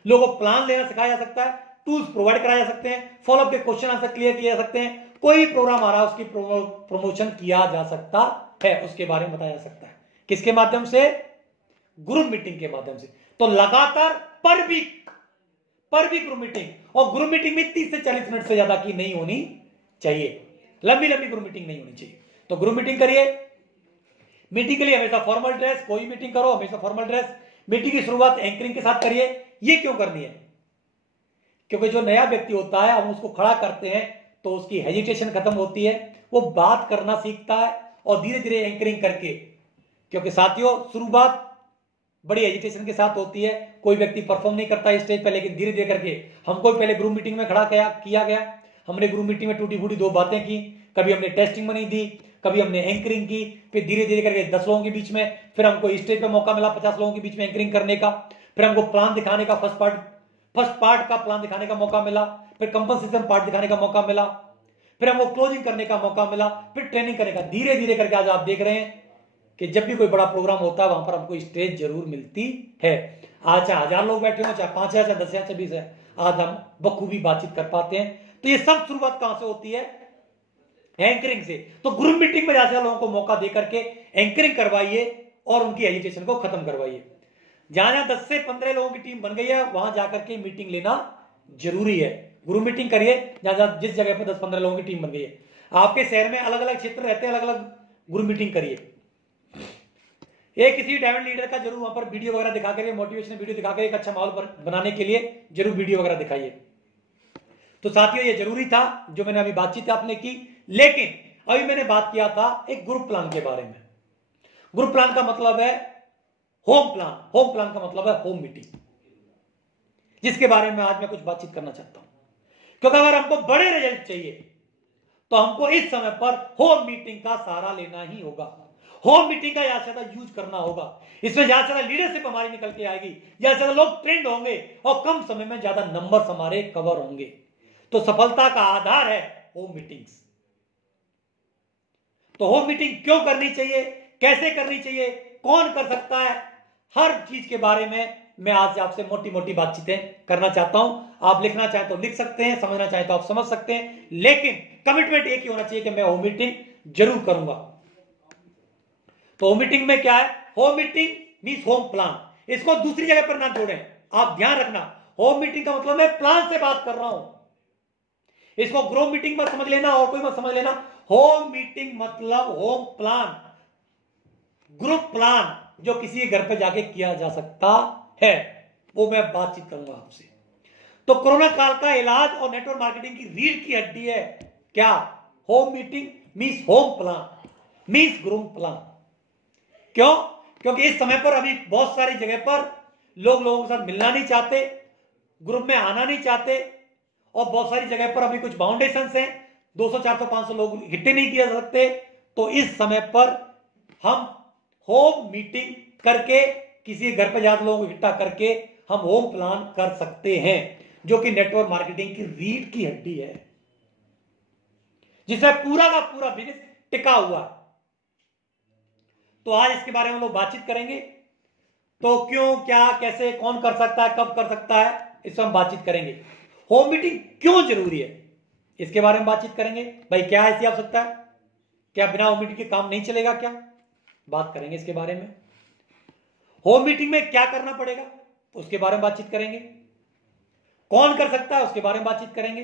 लोगों को प्लान लेना सिखाया जा सकता है, टूल्स प्रोवाइड कराए जा सकते हैं, फॉलोअप के क्वेश्चन आंसर क्लियर किए जा सकते हैं। कोई भी प्रोग्राम आ रहा है उसकी प्रमोशन किया जा सकता है, उसके बारे में बताया जा सकता है। किसके माध्यम से? ग्रुप मीटिंग के माध्यम से। तो लगातार पर वीक ग्रुप मीटिंग, और ग्रुप मीटिंग में 30 से 40 मिनट से ज्यादा की नहीं होनी चाहिए, लंबी ग्रुप मीटिंग नहीं होनी चाहिए। तो ग्रुप मीटिंग करिए। मीटिंग के लिए हमेशा फॉर्मल ड्रेस, कोई मीटिंग करो हमेशा फॉर्मल ड्रेस। मीटिंग की शुरुआत एंकरिंग के साथ करिए। ये क्यों करनी है? क्योंकि जो नया व्यक्ति होता है हम उसको खड़ा करते हैं तो उसकी हेजिटेशन खत्म होती है, वो बात करना सीखता है, और धीरे धीरे एंकरिंग करके, क्योंकि साथियों शुरुआत बड़ी एजिटेशन के साथ होती है, कोई व्यक्ति परफॉर्म नहीं करता है स्टेज पर, लेकिन धीरे धीरे करके हमको पहले ग्रुप मीटिंग में खड़ा किया गया। हमने ग्रुप मीटिंग में टूटी फूटी 2 बातें की, कभी हमने टेस्टिंग बनी दी, कभी हमने एंकरिंग की, फिर धीरे धीरे करके 10 लोगों के बीच में, फिर हमको स्टेज पे मौका मिला 50 लोगों के बीच में एंकरिंग करने का, फिर हमको प्लान दिखाने का फर्स्ट पार्ट का प्लान दिखाने का मौका मिला, फिर कंपनसेशन पार्ट दिखाने का मौका मिला, फिर हमको क्लोजिंग करने का मौका मिला, फिर ट्रेनिंग करने का। धीरे धीरे करके आज आप देख रहे हैं कि जब भी कोई बड़ा प्रोग्राम होता है वहां पर हमको स्टेज जरूर मिलती है। आज चाहे 1000 लोग बैठे हो, चाहे 5000, चाहे 10,000, चाहे 20,000, आज हम बखूबी बातचीत कर पाते हैं। तो ये सब शुरुआत कहां से होती है? एंकरिंग से। तो ग्रुप मीटिंग में ज्यादा लोगों को मौका देकर के एंकरिंग करवाइए और उनकी एजिटेशन को खत्म करवाइए। जहां 10 से 15 लोगों की टीम बन गई है वहां जाकर के मीटिंग लेना जरूरी है। ग्रुप मीटिंग करिए जहां जिस जगह पर 10-15 लोगों की टीम बन गई है। आपके शहर में अलग अलग क्षेत्र रहते हैं, अलग अलग ग्रुप मीटिंग करिए। एक किसी डायमंड लीडर का जरूर वहां पर वीडियो वगैरह दिखा कर, मोटिवेशनल वीडियो दिखाकर एक अच्छा माहौल बनाने के लिए जरूर वीडियो वगैरह दिखाइए। तो साथियों, ये जरूरी था जो मैंने अभी बातचीत आपने की। लेकिन अभी मैंने बात किया था एक ग्रुप प्लान के बारे में। ग्रुप प्लान का मतलब है होम प्लान। होम प्लान का मतलब है होम मीटिंग, जिसके बारे में आज मैं कुछ बातचीत करना चाहता हूं। क्योंकि अगर हमको बड़े रिजल्ट चाहिए तो हमको इस समय पर होम मीटिंग का सहारा लेना ही होगा। होम मीटिंग का ज्यादा से ज्यादा यूज करना होगा। इसमें ज्यादा से ज्यादा लीडरशिप हमारी निकल के आएगी, ज्यादा से ज्यादा लोग ट्रेंड होंगे और कम समय में ज्यादा नंबर्स हमारे कवर होंगे। तो सफलता का आधार है होम मीटिंग्स। तो होम मीटिंग क्यों करनी चाहिए, कैसे करनी चाहिए, कौन कर सकता है, हर चीज के बारे में मैं आज आपसे मोटी मोटी बातचीतें करना चाहता हूं। आप लिखना चाहें तो लिख सकते हैं, समझना चाहें तो आप समझ सकते हैं, लेकिन कमिटमेंट एक ही होना चाहिए कि मैं होम मीटिंग जरूर करूंगा। तो होम मीटिंग में क्या है, home meeting means home plan. इसको दूसरी जगह पर ना जोड़ें, आप ध्यान रखना। होम मीटिंग का मतलब मैं प्लान से बात कर रहा हूं। इसको ग्रुप मीटिंग मत समझ लेना और कोई मत समझ लेना। होम मीटिंग मतलब होम प्लान, ग्रुप प्लान जो किसी के घर पे जाके किया जा सकता है, वो मैं बातचीत करूंगा आपसे। तो कोरोना काल का इलाज और नेटवर्क मार्केटिंग की रीढ़ की हड्डी है क्या, home meeting means home plan means group plan. क्यों? क्योंकि इस समय पर अभी बहुत सारी जगह पर लोगों के साथ मिलना नहीं चाहते, ग्रुप में आना नहीं चाहते, और बहुत सारी जगह पर अभी कुछ बाउंडेशन हैं, 200, 400, 500 लोग इकट्ठे नहीं किए जा सकते। तो इस समय पर हम होम मीटिंग करके किसी घर पर ज्यादा लोगों को इकट्ठा करके हम होम प्लान कर सकते हैं, जो कि नेटवर्क मार्केटिंग की रीढ़ की हड्डी है, जिसमें पूरा का पूरा बिजनेस टिका हुआ है। तो आज इसके बारे में हम लोग बातचीत करेंगे। तो क्यों, क्या, कैसे, कौन कर सकता है, कब कर सकता है, इस पर हम बातचीत करेंगे। होम मीटिंग क्यों जरूरी है, इसके बारे में बातचीत करेंगे। भाई क्या ऐसी आवश्यकता है, क्या बिना होम मीटिंग के काम नहीं चलेगा क्या, बात करेंगे इसके बारे में। होम मीटिंग में क्या करना पड़ेगा उसके बारे में बातचीत करेंगे। कौन कर सकता है उसके बारे में बातचीत करेंगे।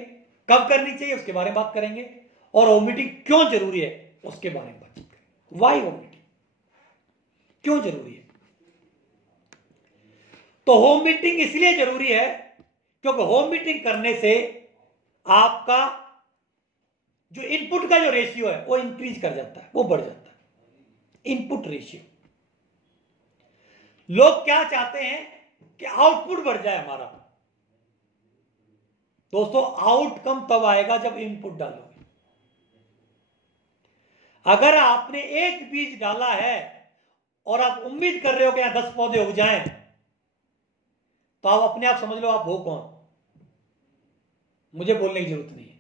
कब करनी चाहिए उसके बारे में बात करेंगे। और होम मीटिंग क्यों जरूरी है उसके बारे में बातचीत करेंगे। वाई होम मीटिंग क्यों जरूरी है। तो होम मीटिंग इसलिए जरूरी है क्योंकि होम मीटिंग करने से आपका जो इनपुट का जो रेशियो है वो इंक्रीज कर जाता है, वो बढ़ जाता है। इनपुट रेशियो, लोग क्या चाहते हैं कि आउटपुट बढ़ जाए हमारा। दोस्तों, आउटकम तब आएगा जब इनपुट डालोगे। अगर आपने एक बीज डाला है और आप उम्मीद कर रहे हो कि यहां 10 पौधे उग जाएं, तो आप अपने आप समझ लो आप हो कौन, मुझे बोलने की जरूरत नहीं है।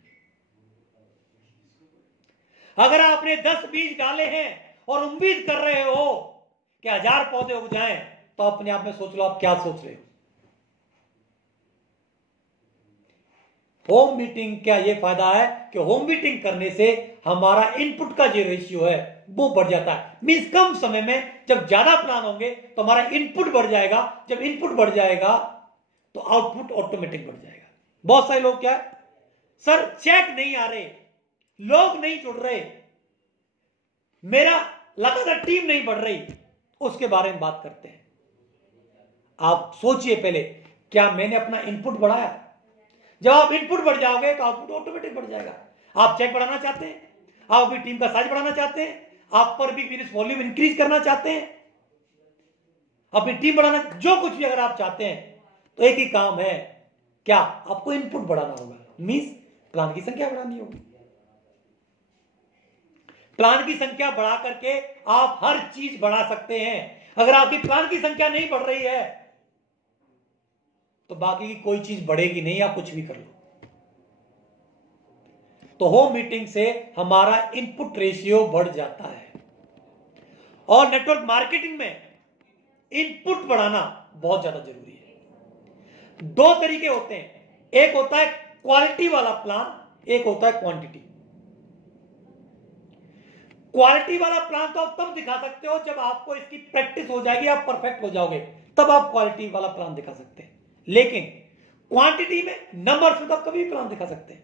अगर आपने 10 बीज डाले हैं और उम्मीद कर रहे हो कि 1000 पौधे उग जाएं, तो अपने आप में सोच लो आप क्या सोच रहे हो। होम मीटिंग का यह फायदा है कि होम मीटिंग करने से हमारा इनपुट का जो रेशियो है वो बढ़ जाता है। मींस कम समय में जब ज्यादा प्लान होंगे तो हमारा इनपुट बढ़ जाएगा। जब इनपुट बढ़ जाएगा तो आउटपुट ऑटोमेटिक बढ़ जाएगा। बहुत सारे लोग क्या है, सर चेक नहीं आ रहे, लोग नहीं जुड़ रहे, मेरा लगातार टीम नहीं बढ़ रही, उसके बारे में बात करते हैं। आप सोचिए पहले, क्या मैंने अपना इनपुट बढ़ाया। जब आप इनपुट बढ़ जाओगे तो आउटपुट ऑटोमेटिक बढ़ जाएगा। आप चेक बढ़ाना चाहते हैं, आप अपनी टीम का साइज बढ़ाना चाहते हैं, आप पर भी बिजनेस वॉल्यूम इंक्रीज करना चाहते हैं, अपनी टीम बढ़ाना, जो कुछ भी अगर आप चाहते हैं तो एक ही काम है, क्या, आपको इनपुट बढ़ाना होगा। मींस प्लान की संख्या बढ़ानी होगी। प्लान की संख्या बढ़ा करके आप हर चीज बढ़ा सकते हैं। अगर आपकी प्लान की संख्या नहीं बढ़ रही है तो बाकी की कोई चीज बढ़ेगी नहीं, आप कुछ भी कर लो। तो होम मीटिंग से हमारा इनपुट रेशियो बढ़ जाता है। और नेटवर्क मार्केटिंग में इनपुट बढ़ाना बहुत ज्यादा जरूरी है। दो तरीके होते हैं, एक होता है क्वालिटी वाला प्लान, एक होता है क्वांटिटी। क्वालिटी वाला प्लान तो आप तब दिखा सकते हो जब आपको इसकी प्रैक्टिस हो जाएगी, आप परफेक्ट हो जाओगे, तब आप क्वालिटी वाला प्लान दिखा सकते हैं। लेकिन क्वांटिटी में, नंबर्स में तो आप कभी भी प्लान दिखा सकते हैं।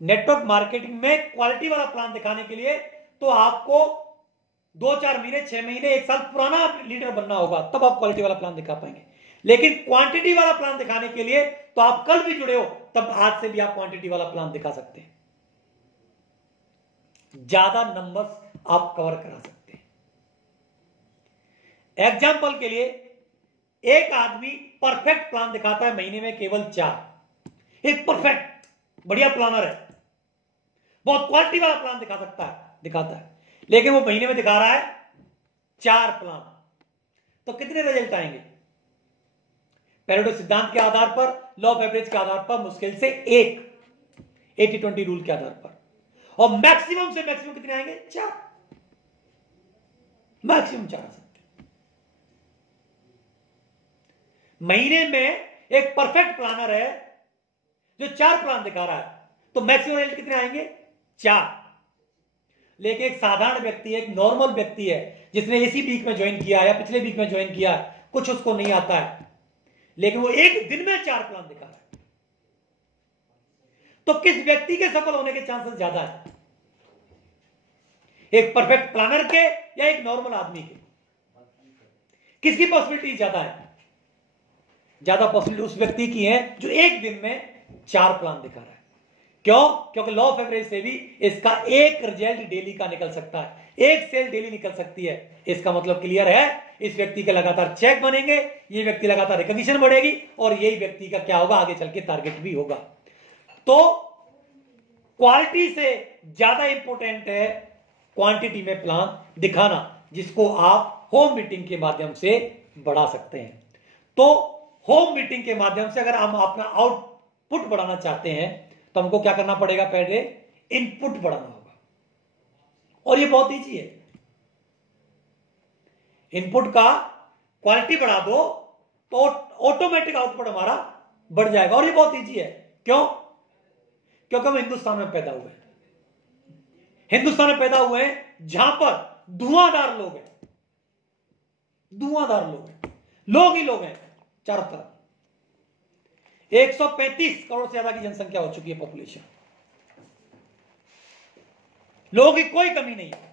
नेटवर्क मार्केटिंग में क्वालिटी वाला प्लान दिखाने के लिए तो आपको 2-4 महीने, 6 महीने, 1 साल पुराना लीडर बनना होगा, तब आप क्वालिटी वाला प्लान दिखा पाएंगे। लेकिन क्वांटिटी वाला प्लान दिखाने के लिए तो आप कल भी जुड़े हो, तब आज से भी आप क्वांटिटी वाला प्लान दिखा सकते हैं। ज्यादा नंबर्स आप कवर करा सकते हैं। एग्जाम्पल के लिए, एक आदमी परफेक्ट प्लान दिखाता है महीने में केवल 4। एक परफेक्ट बढ़िया प्लानर है, बहुत क्वालिटी वाला प्लान दिखाता है, लेकिन वो महीने में दिखा रहा है 4 प्लान, तो कितने रिजल्ट आएंगे? पेरेटो सिद्धांत के आधार पर, लॉ ऑफ एवरेज के आधार पर मुश्किल से 80-20 रूल के आधार पर, और मैक्सिमम से मैक्सिमम कितने आएंगे? 4। मैक्सिमम 4 आ सकते। महीने में एक परफेक्ट प्लानर है जो 4 प्लान दिखा रहा है, तो मैक्सिमम रिजल्ट कितने आएंगे? 4। लेकिन एक साधारण व्यक्ति है, एक नॉर्मल व्यक्ति है, जिसने इसी वीक में ज्वाइन किया या पिछले वीक में ज्वाइन किया, कुछ उसको नहीं आता है, लेकिन वो एक दिन में 4 प्लान दिखा रहा है, तो किस व्यक्ति के सफल होने के चांसेस ज्यादा है? एक परफेक्ट प्लानर के या एक नॉर्मल आदमी के? किसकी पॉसिबिलिटी ज्यादा है? ज्यादा पॉसिबिलिटी उस व्यक्ति की है जो एक दिन में 4 प्लान दिखा रहा है। क्यों? क्योंकि लॉ ऑफ एवरेज से भी इसका एक रिजल्ट डेली का निकल सकता है, एक सेल डेली निकल सकती है। इसका मतलब क्लियर है, इस व्यक्ति के लगातार चेक बनेंगे, ये व्यक्ति लगातार रिकॉग्निशन बढ़ेगी, और यही व्यक्ति का क्या होगा? आगे चल के टारगेट भी होगा। तो क्वालिटी से ज्यादा इंपॉर्टेंट है क्वांटिटी में प्लान दिखाना, जिसको आप होम मीटिंग के माध्यम से बढ़ा सकते हैं। तो होम मीटिंग के माध्यम से अगर हम अपना आउटपुट बढ़ाना चाहते हैं तो हमको क्या करना पड़ेगा? पहले इनपुट बढ़ाना होगा, और ये बहुत ईजी है। इनपुट का क्वालिटी बढ़ा दो तो ऑटोमेटिक आउटपुट हमारा बढ़ जाएगा, और ये बहुत ईजी है। क्यों? क्योंकि हम हिंदुस्तान में पैदा हुए हैं। हिंदुस्तान में पैदा हुए हैं जहां पर धुआंधार लोग हैं, धुआंधार लोग हैं, लोग ही लोग हैं चारों तरफ। 135 करोड़ से ज्यादा की जनसंख्या हो चुकी है, पॉपुलेशन, लोगों की कोई कमी नहीं है।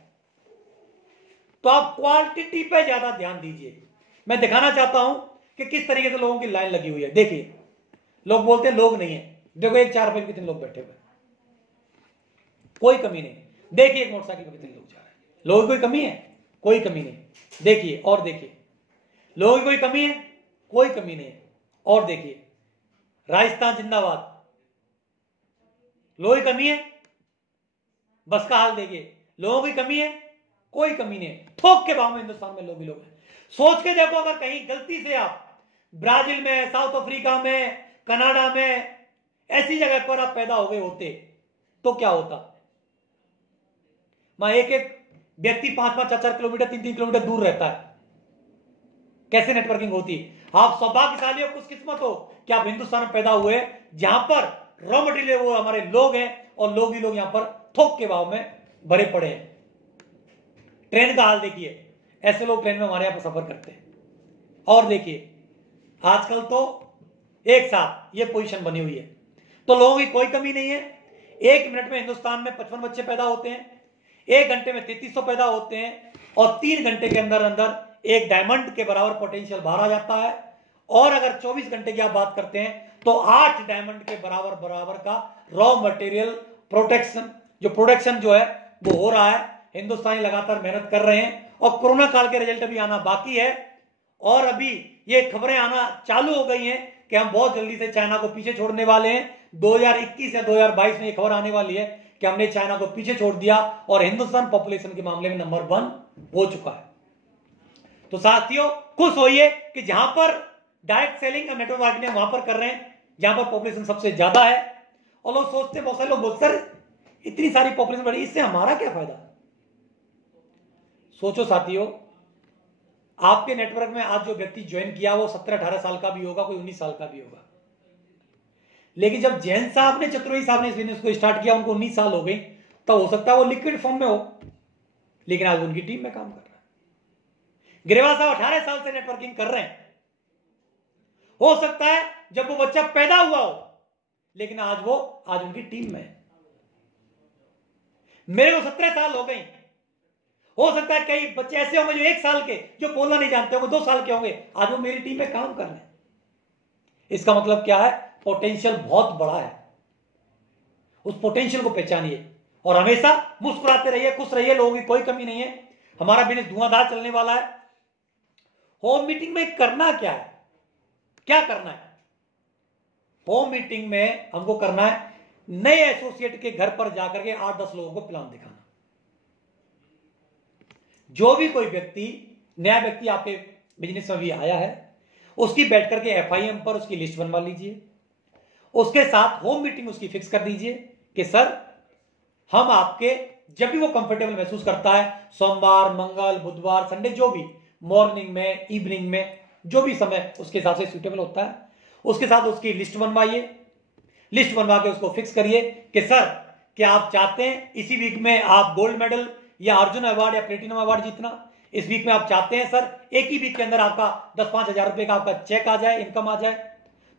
तो आप क्वांटिटी पे ज्यादा ध्यान दीजिए। मैं दिखाना चाहता हूं कि किस तरीके से लोगों की लाइन लगी हुई है। देखिए, लोग बोलते हैं लोग नहीं है, देखो एक 4 रुपए में कितने लोग बैठे हुए, कोई कमी नहीं। देखिए एक मोटरसाइकिल पर कितने लोग जा रहे हैं, लोगों की कोई कमी है? कोई कमी नहीं। देखिए और देखिए, लोगों की कोई कमी है? कोई कमी नहीं है। और देखिए, राजस्थान जिंदाबाद, लोगों की कमी है? बस का हाल देखिए, लोगों की कमी है? कोई कमी नहीं है। थोक के भाव में हिंदुस्तान में लोग ही लोग हैं। सोच के देखो, अगर कहीं गलती से आप ब्राजील में, साउथ अफ्रीका में, कनाडा में, ऐसी जगह पर आप पैदा हो गए होते तो क्या होता? वहां एक एक व्यक्ति 5-5, 4-4 किलोमीटर, 3-3 किलोमीटर दूर रहता है, कैसे नेटवर्किंग होती? आप सौभाग्यशाली हो, खुशकिस्मत हो कि आप हिंदुस्तान में पैदा हुए जहां पर रॉ मटेरियल वो हमारे लोग हैं, और लोग ही लोग यहां पर थोक के भाव में भरे पड़े हैं। ट्रेन का हाल देखिए, ऐसे लोग ट्रेन में हमारे यहां पर सफर करते हैं। और देखिए, आजकल तो एक साथ ये पोजीशन बनी हुई है, तो लोगों की कोई कमी नहीं है। 1 मिनट में हिंदुस्तान में 55 बच्चे पैदा होते हैं, 1 घंटे में 3300 पैदा होते हैं, और 3 घंटे के अंदर अंदर एक डायमंड के बराबर पोटेंशियल बाहर आ जाता है। और अगर 24 घंटे की आप बात करते हैं तो 8 डायमंड के बराबर का रॉ मटेरियल प्रोडक्शन जो है वो हो रहा है। हिंदुस्तानी लगातार मेहनत कर रहे हैं, और कोरोना काल के रिजल्ट अभी आना बाकी है, और अभी ये खबरें आना चालू हो गई हैं कि हम बहुत जल्दी से चाइना को पीछे छोड़ने वाले हैं। 2021 या 2022 में ये खबर आने वाली है कि हमने चाइना को पीछे छोड़ दिया, और हिंदुस्तान पॉपुलेशन के मामले में नंबर 1 हो चुका है। तो साथियों, खुश होइए कि जहां पर डायरेक्ट सेलिंग और नेटवर्क मार्केटिंग वहां पर कर रहे हैं जहां पर पॉपुलेशन सबसे ज्यादा है। और लोग सोचते, बहुत सारे लोग बोलते, सर इतनी सारी पॉपुलेशन बढ़ी, इससे हमारा क्या फायदा? सोचो साथियों, आपके नेटवर्क में आज जो व्यक्ति ज्वाइन किया वो 17-18 साल का भी होगा, कोई 19 साल का भी होगा, लेकिन जब जैन साहब ने, चतुर्वेदी साहब ने इस बिजनेस को स्टार्ट किया, उनको 19 साल हो गए, तो हो सकता है वो लिक्विड फॉर्म में हो, लेकिन आज उनकी टीम में काम कर रहा है। गिरेवाल साहब 18 साल से नेटवर्किंग कर रहे हैं, हो सकता है जब वो बच्चा पैदा हुआ हो, लेकिन आज उनकी टीम में है। मेरे को 17 साल हो गए, हो सकता है कई बच्चे ऐसे होंगे जो 1 साल के, जो बोलना नहीं जानते होंगे, 2 साल के होंगे, आज वो मेरी टीम में काम कर रहे हैं। इसका मतलब क्या है? पोटेंशियल बहुत बड़ा है। उस पोटेंशियल को पहचानिए और हमेशा मुस्कुराते रहिए, खुश रहिए, लोगों की कोई कमी नहीं है। हमारा बिजनेस धुआंधार चलने वाला है। होम मीटिंग में करना क्या है? क्या करना है होम मीटिंग में? हमको करना है नए एसोसिएट के घर पर जाकर के 8-10 लोगों को प्लान दिखाना। जो भी कोई व्यक्ति, नया व्यक्ति आपके बिजनेस में भी आया है, उसकी बैठ करके FIM पर उसकी लिस्ट बनवा लीजिए। उसके साथ होम मीटिंग उसकी फिक्स कर दीजिए कि सर हम आपके, जब भी वो कंफर्टेबल महसूस करता है, सोमवार, मंगल, बुधवार, संडे, जो भी, मॉर्निंग में, इवनिंग में, जो भी समय उसके हिसाब से सूटेबल होता है, उसके साथ उसकी लिस्ट बनवाइए। लिस्ट बनवा के उसको फिक्स करिए कि सर क्या आप चाहते हैं इसी वीक में आप गोल्ड मेडल या अर्जुन अवार्ड या प्लेटिनम अवार्ड जीतना? इस वीक में आप चाहते हैं सर एक ही वीक के अंदर आपका 10-5 हजार रुपए का आपका चेक आ जाए, इनकम आ जाए?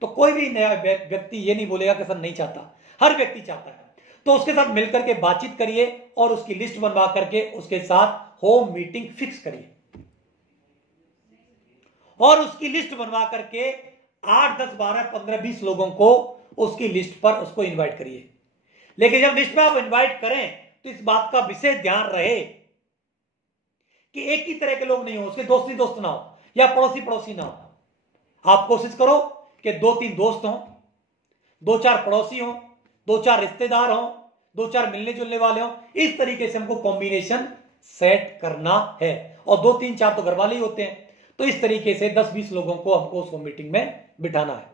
तो कोई भी नया व्यक्ति ये नहीं बोलेगा कि सर नहीं चाहता, हर व्यक्ति चाहता है। तो उसके साथ मिलकर के बातचीत करिए और उसकी लिस्ट बनवा करके उसके साथ होम मीटिंग फिक्स करिए और उसकी लिस्ट बनवा करके 8, 10, 12, 15, 20 लोगों को उसकी लिस्ट पर उसको इनवाइट करिए। लेकिन जब लिस्ट में आप इनवाइट करें तो इस बात का विशेष ध्यान रहे कि एक ही तरह के लोग नहीं हो, उसके दोस्त ना हो या पड़ोसी ना हो। आप कोशिश करो कि 2-3 दोस्त हों, 2-4 पड़ोसी हों, 2-4 रिश्तेदार हों, 2-4 मिलने जुलने वाले हों। इस तरीके से हमको कॉम्बिनेशन सेट करना है और 2-3-4 तो घर वाले ही होते हैं। तो इस तरीके से 10-20 लोगों को हमको उस मीटिंग में बिठाना है।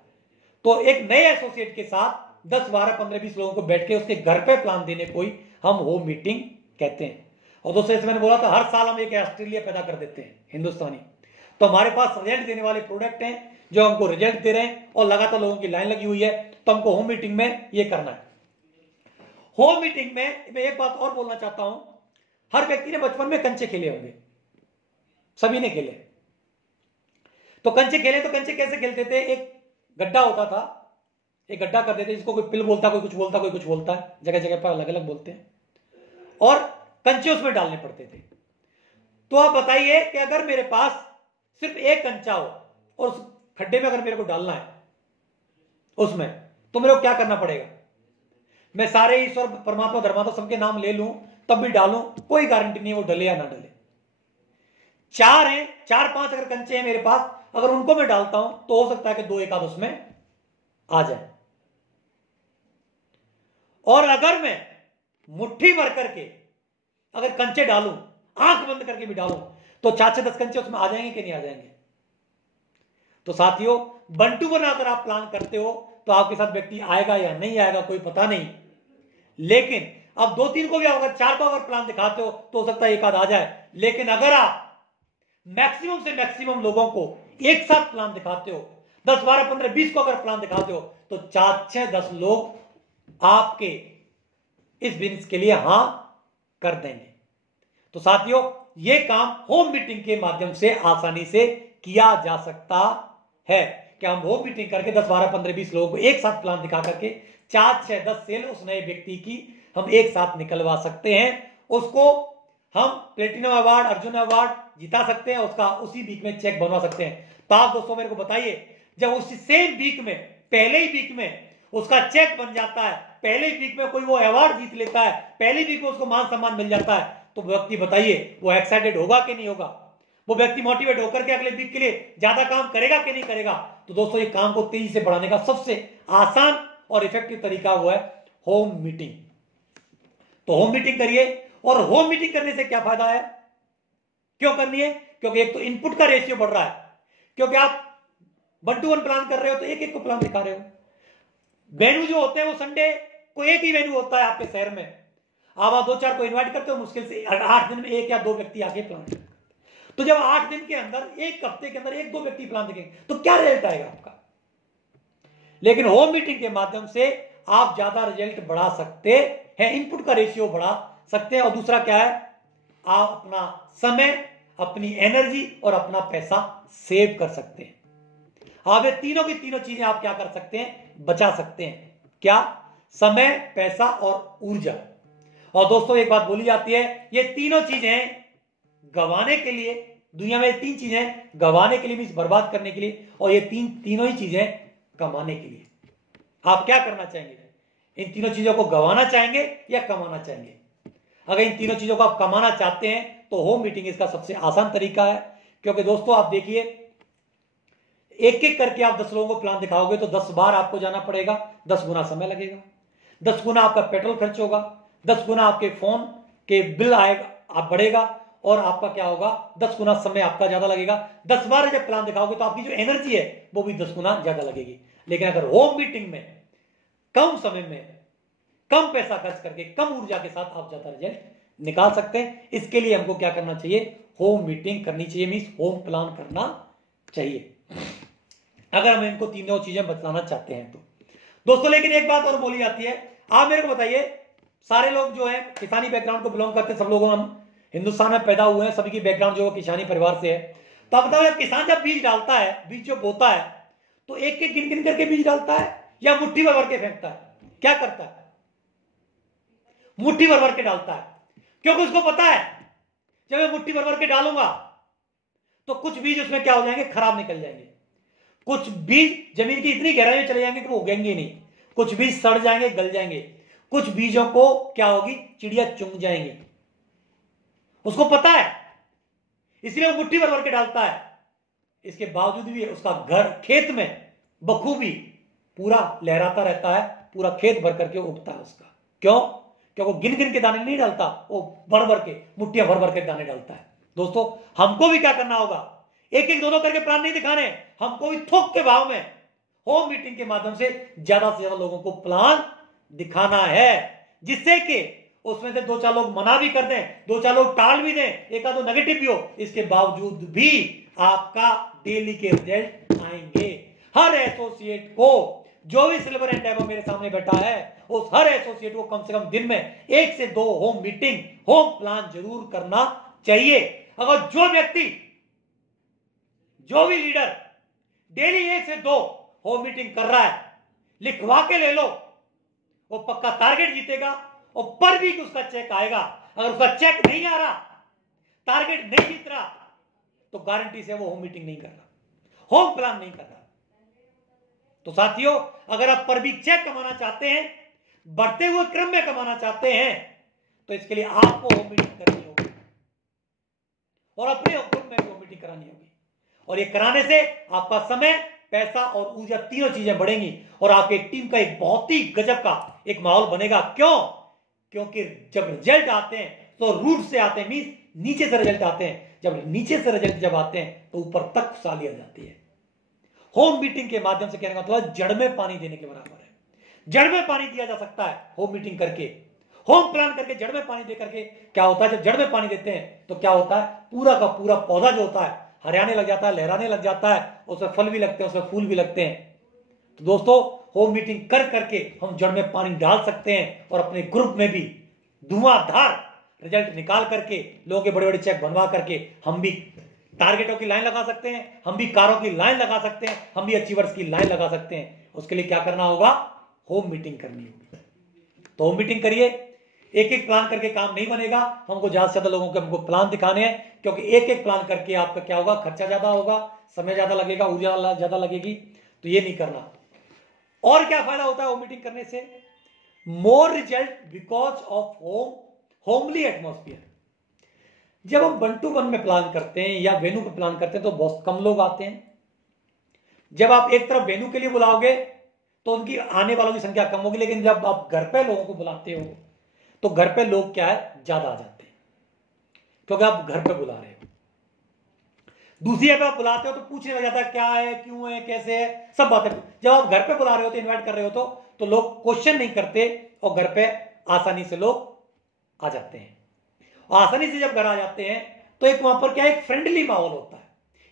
तो एक नए एसोसिएट के साथ 10, 12, 15, 20 लोगों को बैठ के उसके घर पे प्लान देने को ही हम होम मीटिंग कहते हैं। और दोस्तों जैसे मैंने बोला था, हर साल हम एक ऑस्ट्रेलिया पैदा कर देते हैं हिंदुस्तानी। तो हमारे पास रिजल्ट देने वाले प्रोडक्ट हैं जो हमको रिजल्ट दे रहे हैं और लगातार लोगों की लाइन लगी हुई है। तो हमको होम मीटिंग में ये करना है। होम मीटिंग में मैं एक बात और बोलना चाहता हूं, हर व्यक्ति ने बचपन में कंचे खेले होंगे, सभी ने खेले। तो कंचे खेले तो कंचे कैसे खेलते थे? एक गड्ढा होता था, एक गड्ढा कर देते, जिसको कोई पिल बोलता, कोई कुछ बोलता, कोई कुछ बोलता है, जगह जगह पर अलग अलग बोलते हैं, और कंचे उसमें डालने पड़ते थे। तो आप बताइए कि अगर मेरे पास सिर्फ एक कंचा हो और उस खड्डे में अगर मेरे को डालना है उसमें, तो मेरे को क्या करना पड़ेगा? मैं सारे ईश्वर, परमात्मा, धर्मात्मा सबके नाम ले लूं तब भी डालूं, कोई गारंटी नहीं है वो डले या ना डले। 4 हैं, 4-5 अगर कंचे हैं मेरे पास, अगर उनको मैं डालता हूं तो हो सकता है कि 2-1 आध उसमें आ जाए। और अगर मैं मुट्ठी भर करके अगर कंचे डालूं, आंख बंद करके भी डालूं, तो 4 से 10 कंचे उसमें आ जाएंगे कि नहीं आ जाएंगे? तो साथियों, बंटू बनाकर आप प्लान करते हो तो आपके साथ व्यक्ति आएगा या नहीं आएगा कोई पता नहीं। लेकिन अब 2-3 को भी, अगर 4 को अगर प्लान दिखाते हो तो हो सकता है 1 आध आ जाए। लेकिन अगर आप मैक्सिमम से मैक्सिमम लोगों को एक साथ प्लान दिखाते हो, 10, 12, 15, 20 को अगर प्लान दिखाते हो, तो 4, 6, 10 लोग आपके इस बिजनेस के लिए हां कर देंगे। तो साथियों, यह काम होम मीटिंग के माध्यम से आसानी से किया जा सकता है कि हम होम मीटिंग करके 10, 12, 15, 20 लोगों को एक साथ प्लान दिखा करके 4, 6, 10 सेल उस नए व्यक्ति की हम एक साथ निकलवा सकते हैं। उसको हम प्लेटिनम अवार्ड, अर्जुन अवार्ड जिता सकते हैं, उसका उसी वीक में चेक बनवा सकते हैं। तो आप दोस्तों मेरे को बताइए, जब उसी सेम वीक में, पहले ही वीक में उसका चेक बन जाता है, पहले ही वीक में कोई वो अवार्ड जीत लेता है, पहले वीक में उसको मान सम्मान मिल जाता है, तो व्यक्ति बताइए वो एक्साइटेड होगा कि नहीं होगा? वो व्यक्ति मोटिवेट होकर के अगले वीक के लिए ज्यादा काम करेगा कि नहीं करेगा? तो दोस्तों, ये काम को तेजी से बढ़ाने का सबसे आसान और इफेक्टिव तरीका वो है होम मीटिंग। तो होम मीटिंग करिए। और होम मीटिंग करने से क्या फायदा है, क्यों करनी है? क्योंकि एक तो इनपुट का रेशियो बढ़ रहा है, क्योंकि आप 1 to 1 प्लान कर रहे हो तो एक एक को प्लान दिखा रहे हो। वेन्यू जो होते हैं वो संडे को एक ही वेन्यू होता है आपके शहर में, आप 2-4 को इन्वाइट करते हो, मुश्किल से 8 दिन में 1 या 2 व्यक्ति आके प्लान। तो जब 8 दिन के अंदर, एक हफ्ते के अंदर 1-2 व्यक्ति प्लान देखेंगे तो क्या रिजल्ट आएगा आपका? लेकिन होम मीटिंग के माध्यम से आप ज्यादा रिजल्ट बढ़ा सकते हैं, इनपुट का रेशियो बढ़ा सकते हैं। और दूसरा क्या है, आप अपना समय, अपनी एनर्जी और अपना पैसा सेव कर सकते हैं। आप ये तीनों की तीनों चीजें आप क्या कर सकते हैं, बचा सकते हैं। क्या? समय, पैसा और ऊर्जा। और दोस्तों एक बात बोली जाती है, ये तीनों चीजें गंवाने के लिए, दुनिया में तीन चीजें गंवाने के लिए मींस बर्बाद करने के लिए, और ये तीनों ही चीजें कमाने के लिए। आप क्या करना चाहेंगे? इन तीनों चीजों को गंवाना चाहेंगे या कमाना चाहेंगे? अगर इन तीनों चीजों को आप कमाना चाहते हैं तो होम मीटिंग इसका सबसे आसान तरीका है। क्योंकि दोस्तों आप देखिए, एक एक करके आप 10 लोगों को प्लान दिखाओगे तो 10 बार आपको जाना पड़ेगा, 10 गुना समय लगेगा, 10 गुना आपका पेट्रोल खर्च होगा, 10 गुना आपके फोन के बिल आएगा, आप बढ़ेगा, और आपका क्या होगा, 10 गुना समय आपका ज्यादा लगेगा। 10 बार जब प्लान दिखाओगे तो आपकी जो एनर्जी है वो भी 10 गुना ज्यादा लगेगी। लेकिन अगर होम मीटिंग में कम समय में कम पैसा खर्च करके कम ऊर्जा के साथ आप ज्यादा रिजल्ट निकाल सकते हैं। इसके लिए हमको क्या करना चाहिए, होम मीटिंग करनी चाहिए, मींस होम प्लान करना चाहिए, अगर हम इनको तीनों चीजें बताना चाहते हैं तो। दोस्तों लेकिन एक बात और बोली जाती है, आप मेरे को बताइए, सारे लोग जो है किसानी बैकग्राउंड को बिलोंग करते हैं, सब लोगों, हम हिंदुस्तान में पैदा हुए हैं, सभी की बैकग्राउंड जो है किसानी परिवार से है। तो आप बताओ, किसान जब बीज डालता है, बीज जो बोता है, तो एक एक गिन गिन करके बीज डालता है या मुट्ठी भर भर के फेंकता है? क्या करता है? मुट्ठी भर भर के डालता है, क्योंकि उसको पता है जब मैं मुट्ठी भर भर के डालूंगा तो कुछ बीज उसमें क्या हो जाएंगे, खराब निकल जाएंगे, कुछ बीज जमीन की इतनी गहराई में चले जाएंगे कि वो उगेंगे नहीं, कुछ बीज सड़ जाएंगे, गल जाएंगे, कुछ बीजों को क्या होगी, चिड़िया चुंग जाएंगी। उसको पता है, इसलिए वो मुट्ठी भर भर के डालता है। इसके बावजूद भी उसका घर खेत में बखूबी पूरा लहराता रहता है, पूरा खेत भर करके उगता है उसका। क्यों? क्योंकि वो गिन गिन के दाने नहीं डालता, वो भर भर के, मुट्ठियां भर भर के दाने डालता है। दोस्तों हमको भी क्या करना होगा, एक एक दो करके प्लान नहीं दिखाने, हमको भी थोक के भाव में होम मीटिंग के माध्यम से ज्यादा लोगों को प्लान दिखाना है, जिससे कि उसमें से 2-4 लोग मना भी कर दें, 2-4 लोग टाल भी दें, एक आधो नेगेटिव भी हो, इसके बावजूद भी आपका डेली के रिजल्ट आएंगे। हर एसोसिएट को, जो भी सिल्वर एंड डायमंड मेरे सामने बैठा है, उस हर एसोसिएट को कम से कम दिन में 1 से 2 होम मीटिंग, होम प्लान जरूर करना चाहिए। अगर जो भी लीडर डेली 1 से 2 होम मीटिंग कर रहा है, लिखवा के ले लो, वो पक्का टारगेट जीतेगा, और पर वीक उसका चेक आएगा। अगर उसका चेक नहीं आ रहा, टारगेट नहीं जीत रहा, तो गारंटी से वो होम मीटिंग नहीं कर रहा, होम प्लान नहीं कर रहा। तो साथियों, अगर आप पर वीक चेक कमाना चाहते हैं, बढ़ते हुए क्रम में कमाना चाहते हैं, तो इसके लिए आपको होम मीटिंग करनी होगी, और अपने ग्रुप में भी होम मीटिंग करानी होगी। और ये कराने से आपका समय, पैसा और ऊर्जा तीनों चीजें बढ़ेंगी, और आपकी टीम का एक बहुत ही गजब का एक माहौल बनेगा। क्यों? क्योंकि जब रिजल्ट आते हैं तो रूट से आते हैं, मींस नीचे से रिजल्ट आते हैं। जब नीचे से रिजल्ट जब आते हैं तो ऊपर तक खुशहाली आ जाती है। होम मीटिंग के माध्यम से कहने का मतलब जड़ में पानी देने के बराबर है। जड़ में पानी दिया जा सकता है होम मीटिंग करके, होम प्लान करके जड़ में पानी दे करके। क्या होता है, जब जड़ में पानी देते हैं तो क्या होता है, पूरा का पूरा पौधा जो होता है हरियाने लग जाता है, लहराने लग जाता है, उसमें फल भी लगते हैं, उसमें फूल भी लगते हैं। तो दोस्तों होम मीटिंग कर करके हम जड़ में पानी डाल सकते हैं, और अपने ग्रुप में भी धुआंधार रिजल्ट निकाल करके, लोगों के बड़े बड़े चेक बनवा करके हम भी टारगेटों की लाइन लगा सकते हैं, हम भी कारों की लाइन लगा सकते हैं, हम भी अचीवर्स की लाइन लगा सकते हैं। उसके लिए क्या करना होगा, होम मीटिंग करनी होगी। तो होम मीटिंग करिए, एक एक प्लान करके काम नहीं बनेगा, हमको ज्यादा से ज्यादा लोगों के हमको प्लान दिखाने हैं। क्योंकि एक एक प्लान करके आपका क्या होगा, खर्चा ज्यादा होगा, समय ज्यादा लगेगा, ऊर्जा ज्यादा लगेगी। तो ये नहीं करना। और क्या फायदा होता है होम मीटिंग करने से, मोर result because of homely atmosphere. जब हम 1 to 1 में प्लान करते हैं या वेन्यू पे प्लान करते हैं तो बहुत कम लोग आते हैं। जब आप एक तरफ वेन्यू के लिए बुलाओगे तो उनकी आने वालों की संख्या कम होगी, लेकिन जब आप घर पे लोगों को बुलाते हो तो घर पे लोग क्या है, ज्यादा आ जाते हैं, क्योंकि आप घर पे बुला रहे हो। दूसरी जगह आप बुलाते हो तो पूछने लग जाता है क्या है, क्यों है, कैसे है, सब बातें। जब आप घर पे बुला रहे हो तो इन्वाइट कर रहे हो तो लोग क्वेश्चन नहीं करते, और घर पे आसानी से लोग आ जाते हैं। आसानी से जब घर आ जाते हैं तो एक वहां पर क्या, एक फ्रेंडली माहौल होता है,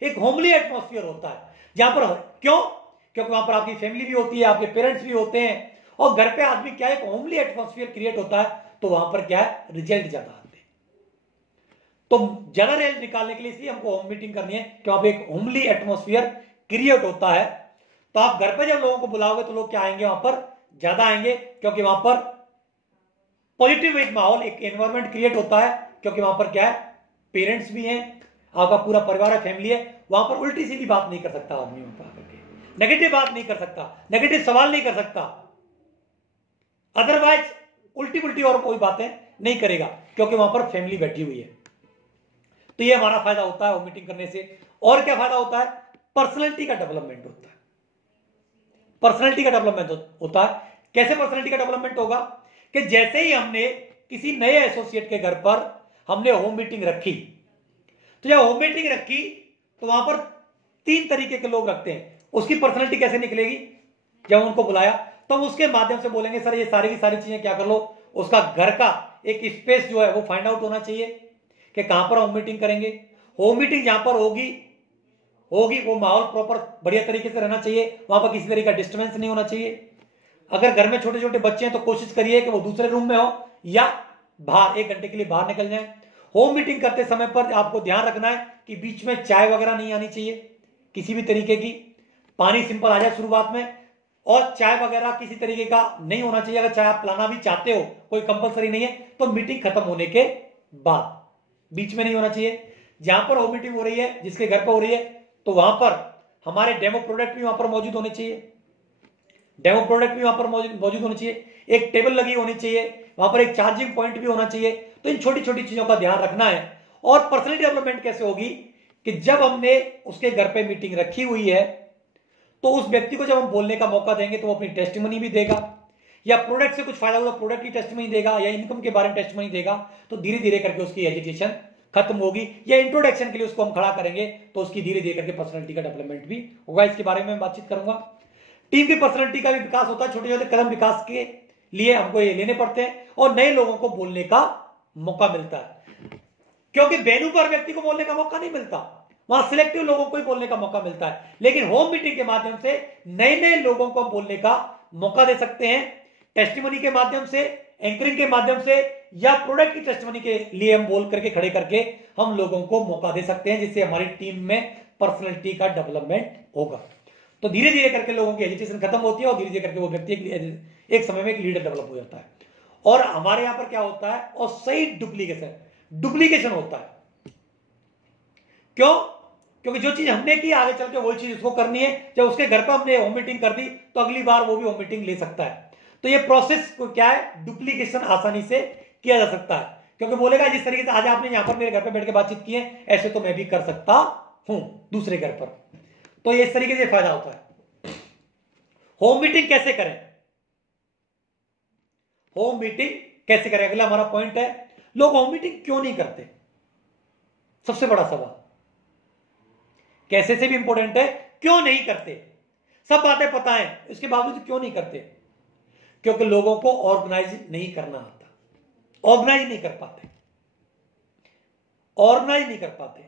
एक होमली एटमॉस्फेयर होता है। जहां पर क्यों, क्योंकि वहां पर आपकी फैमिली भी होती है, आपके पेरेंट्स भी होते हैं, और घर पे आदमी क्या, एक होमली एटमॉस्फेयर क्रिएट होता है। तो वहां पर क्या है, रिजल्ट ज्यादा आते हैं। तो ज्यादा रिजल्ट निकालने के लिए इसलिए हमको होम मीटिंग करनी है, क्योंकि एक होमली एटमॉस्फेयर क्रिएट होता है, तो आप घर पे जब लोगों को बुलाओगे तो लोग क्या आएंगे, वहां पर ज्यादा आएंगे, क्योंकि वहां पर पॉजिटिव एक माहौल, एक एनवायरमेंट क्रिएट होता है, क्योंकि वहां पर क्या है, पेरेंट्स भी हैं, आपका पूरा परिवार है, फैमिली है, वहां पर उल्टी सीधी बात नहीं कर सकता आदमी, वहां पर आकर के नेगेटिव बात नहीं कर सकता, नेगेटिव सवाल नहीं कर सकता, अदरवाइज उल्टी उल्टी और कोई बातें नहीं करेगा, क्योंकि वहां पर फैमिली बैठी हुई है। तो ये हमारा फायदा होता है होम मीटिंग करने से। और क्या फायदा होता है, पर्सनैलिटी का डेवलपमेंट होता है। पर्सनैलिटी का डेवलपमेंट होता है। कैसे पर्सनैलिटी का डेवलपमेंट होगा, कि जैसे ही हमने किसी नए एसोसिएट के घर पर हमने होम मीटिंग रखी, तो जब होम मीटिंग रखी तो वहां पर 3 तरीके के लोग रखते हैं। उसकी पर्सनैलिटी कैसे निकलेगी, जब उनको बुलाया तो उसके माध्यम से बोलेंगे सर ये सारी की सारी चीजें क्या कर लो, उसका घर का एक स्पेस जो है वो फाइंड आउट होना चाहिए कि कहां पर होम मीटिंग करेंगे। होम मीटिंग जहां पर होगी वो माहौल प्रॉपर बढ़िया तरीके से रहना चाहिए, वहां पर किसी तरीके का डिस्टर्बेंस नहीं होना चाहिए। अगर घर में छोटे छोटे बच्चे हैं तो कोशिश करिए कि वो दूसरे रूम में हो या बाहर 1 घंटे के लिए बाहर निकल जाए। होम मीटिंग करते समय पर आपको ध्यान रखना है कि बीच में चाय वगैरह नहीं आनी चाहिए किसी भी तरीके की, पानी सिंपल आ जाए शुरुआत में, और चाय वगैरह किसी तरीके का नहीं होना चाहिए। अगर चाय आप पिलाना भी चाहते हो, कोई कंपलसरी नहीं है, तो मीटिंग खत्म होने के बाद, बीच में नहीं होना चाहिए। जहां पर होम मीटिंग हो रही है, जिसके घर पर हो रही है, तो वहां पर हमारे डेमो प्रोडक्ट भी वहां पर मौजूद होने चाहिए, डेमो प्रोडक्ट भी वहां पर मौजूद होने चाहिए, एक टेबल लगी होनी चाहिए, वहां पर एक चार्जिंग पॉइंट भी होना चाहिए। तो इन छोटी छोटी चीजों का ध्यान रखना है। और पर्सनैलिटी डेवलपमेंट कैसे होगी, कि जब हमने उसके घर पे मीटिंग रखी हुई है तो उस व्यक्ति को जब हम बोलने का मौका देंगे तो वो अपनी टेस्टिमनी भी देगा, या प्रोडक्ट से कुछ फायदा होगा प्रोडक्ट की टेस्टिमनी देगा, या इनकम के बारे में टेस्टिमनी देगा। तो धीरे धीरे करके उसकी एजुकेशन खत्म होगी, या इंट्रोडक्शन के लिए उसको हम खड़ा करेंगे तो उसकी धीरे धीरे करके पर्सनैलिटी का डेवलपमेंट भी होगा। इसके बारे में बातचीत करूंगा। टीम की पर्सनैलिटी का भी विकास होता है, छोटे छोटे कदम विकास के लिए हमको ये लेने पड़ते हैं, और नए लोगों को बोलने का मौका मिलता है, क्योंकि वेन्यू पर व्यक्ति को बोलने का मौका नहीं मिलता, वहां सिलेक्टिव लोगों को ही बोलने का मौका मिलता है। लेकिन होम मीटिंग के माध्यम से नए नए लोगों को बोलने का मौका दे सकते हैं, टेस्टिमनी के माध्यम से, एंकरिंग के माध्यम से, या प्रोडक्ट की टेस्टिमनी के लिए हम बोल करके खड़े करके हम लोगों को मौका दे सकते हैं, जिससे हमारी टीम में पर्सनैलिटी का डेवलपमेंट होगा। तो धीरे धीरे करके लोगों की एजुकेशन खत्म होती है, और धीरे धीरे करके वो व्यक्ति एक समय में एक लीडर डेवलप हो जाता है। और हमारे यहां पर क्या होता है, और सही डुप्लीकेशन होता है। क्यों, क्योंकि जो चीज हमने की आगे चल के वही चीज उसको करनी है। जब उसके घर पर हमने होम मीटिंग कर दी तो अगली बार वो भी होम मीटिंग ले सकता है। तो ये प्रोसेस को क्या है, डुप्लीकेशन आसानी से किया जा सकता है, क्योंकि बोलेगा जिस तरीके से आज आपने यहां पर मेरे घर पर बैठ के बातचीत की है, ऐसे तो मैं भी कर सकता हूं दूसरे घर पर। तो ये इस तरीके से फायदा होता है। होम मीटिंग कैसे करें, होम मीटिंग कैसे करें, अगला हमारा पॉइंट है। लोग होम मीटिंग क्यों नहीं करते, सबसे बड़ा सवाल। कैसे से भी इंपॉर्टेंट है, क्यों नहीं करते। सब बातें पता है, इसके बावजूद क्यों नहीं करते, क्योंकि लोगों को ऑर्गेनाइज नहीं करना आता, ऑर्गेनाइज नहीं कर पाते, ऑर्गेनाइज नहीं कर पाते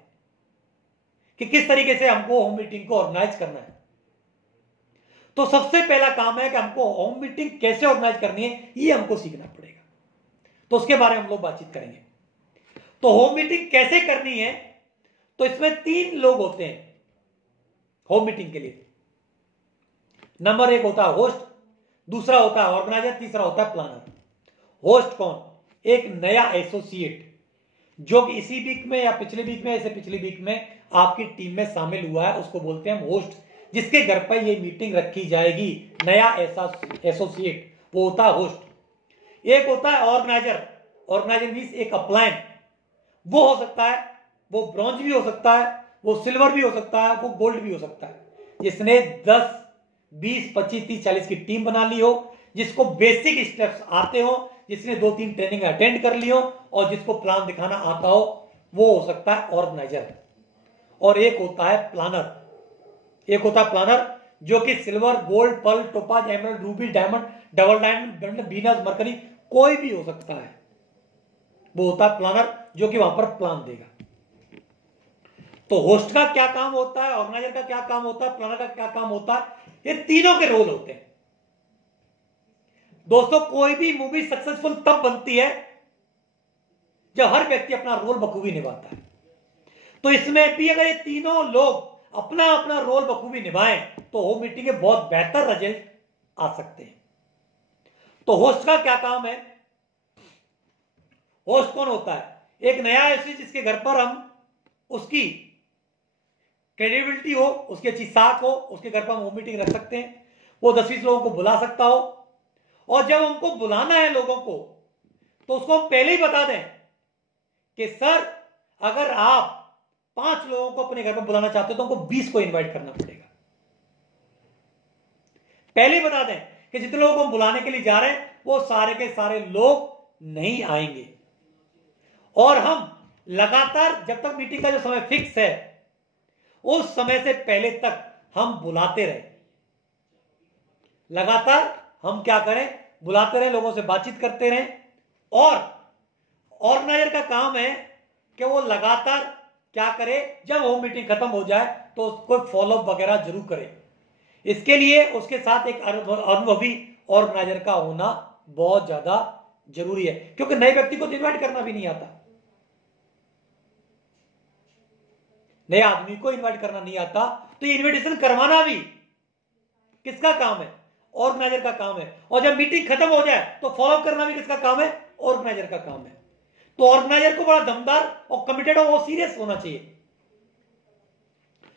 कि किस तरीके से हमको होम मीटिंग को ऑर्गेनाइज करना है। तो सबसे पहला काम है कि हमको होम मीटिंग कैसे ऑर्गेनाइज करनी है, ये हमको सीखना पड़ेगा। तो उसके बारे में हम लोग बातचीत करेंगे। तो होम मीटिंग कैसे करनी है, तो इसमें 3 लोग होते हैं होम मीटिंग के लिए। नंबर 1 होता है होस्ट, दूसरा होता है ऑर्गेनाइजर, तीसरा होता है प्लानर। होस्ट कौन, एक नया एसोसिएट जो कि इसी वीक में या पिछले वीक में, ऐसे पिछली वीक में आपकी टीम में शामिल हुआ है, उसको बोलते हैं होस्ट, जिसके घर पर ये मीटिंग रखी जाएगी, नया ऐसा एसोसिएट, वो होता है होस्ट। एक होता है ऑर्गेनाइजर, ऑर्गेनाइजर मींस एक अपलायन, वो हो सकता है, वो ब्रॉन्ज भी हो सकता है, वो सिल्वर भी हो सकता है, वो गोल्ड भी हो सकता है, जिसने 10, 20, 25, 30, 40 की टीम बना ली हो, जिसको बेसिक स्टेप्स आते हो, जिसने 2-3 ट्रेनिंग अटेंड कर ली हो, और जिसको प्लान दिखाना आता हो, वो हो सकता है ऑर्गेनाइजर। और एक होता है प्लानर, एक होता है प्लानर जो कि silver, gold, pearl, topaz, emerald, ruby, diamond, double diamond, Venus, Mercury, कोई भी हो सकता है, वो होता है प्लानर जो कि वहां पर प्लान देगा। तो होस्ट का क्या काम होता है, ऑर्गेनाइजर का क्या काम होता है, प्लानर का क्या काम होता है, ये तीनों के रोल होते हैं। दोस्तों कोई भी मूवी सक्सेसफुल तब बनती है जब हर व्यक्ति अपना रोल बखूबी निभाता है। तो इसमें भी अगर ये तीनों लोग अपना अपना रोल बखूबी निभाएं तो होम मीटिंग में बहुत बेहतर रिजल्ट आ सकते हैं। तो होस्ट का क्या काम है? होस्ट कौन होता है? एक नया एसोसी जिसके घर पर हम उसकी क्रेडिबिलिटी हो, उसकी अच्छी साख हो, उसके घर पर हम होम मीटिंग रख सकते हैं। वो 10-20 लोगों को बुला सकता हो, और जब हमको बुलाना है लोगों को तो उसको हम पहले ही बता दें कि सर अगर आप 5 लोगों को अपने घर पर बुलाना चाहते हो तो हमको 20 को इनवाइट करना पड़ेगा। पहले ही बता दें कि जितने लोगों को हम बुलाने के लिए जा रहे हैं वो सारे के सारे लोग नहीं आएंगे, और हम लगातार जब तक मीटिंग का जो समय फिक्स है उस समय से पहले तक हम बुलाते रहे। लगातार हम क्या करें? बुलाते रहे, लोगों से बातचीत करते रहे। और ऑर्गेनाइजर का काम है कि वो लगातार क्या करे, जब होम मीटिंग खत्म हो जाए तो उसको फॉलोअप वगैरह जरूर करे। इसके लिए उसके साथ एक अनुभवी ऑर्गेनाइजर का होना बहुत ज्यादा जरूरी है, क्योंकि नए व्यक्ति को इन्वाइट करना भी नहीं आता, नए आदमी को इन्वाइट करना नहीं आता, तो इनविटेशन करवाना भी किसका काम है? ऑर्गेनाइजर का काम है। और जब मीटिंग खत्म हो जाए तो फॉलोअप करना भी किसका काम है? ऑर्गेनाइजर का काम है। तो ऑर्गेनाइजर को बड़ा दमदार और कमिटेड और सीरियस होना चाहिए।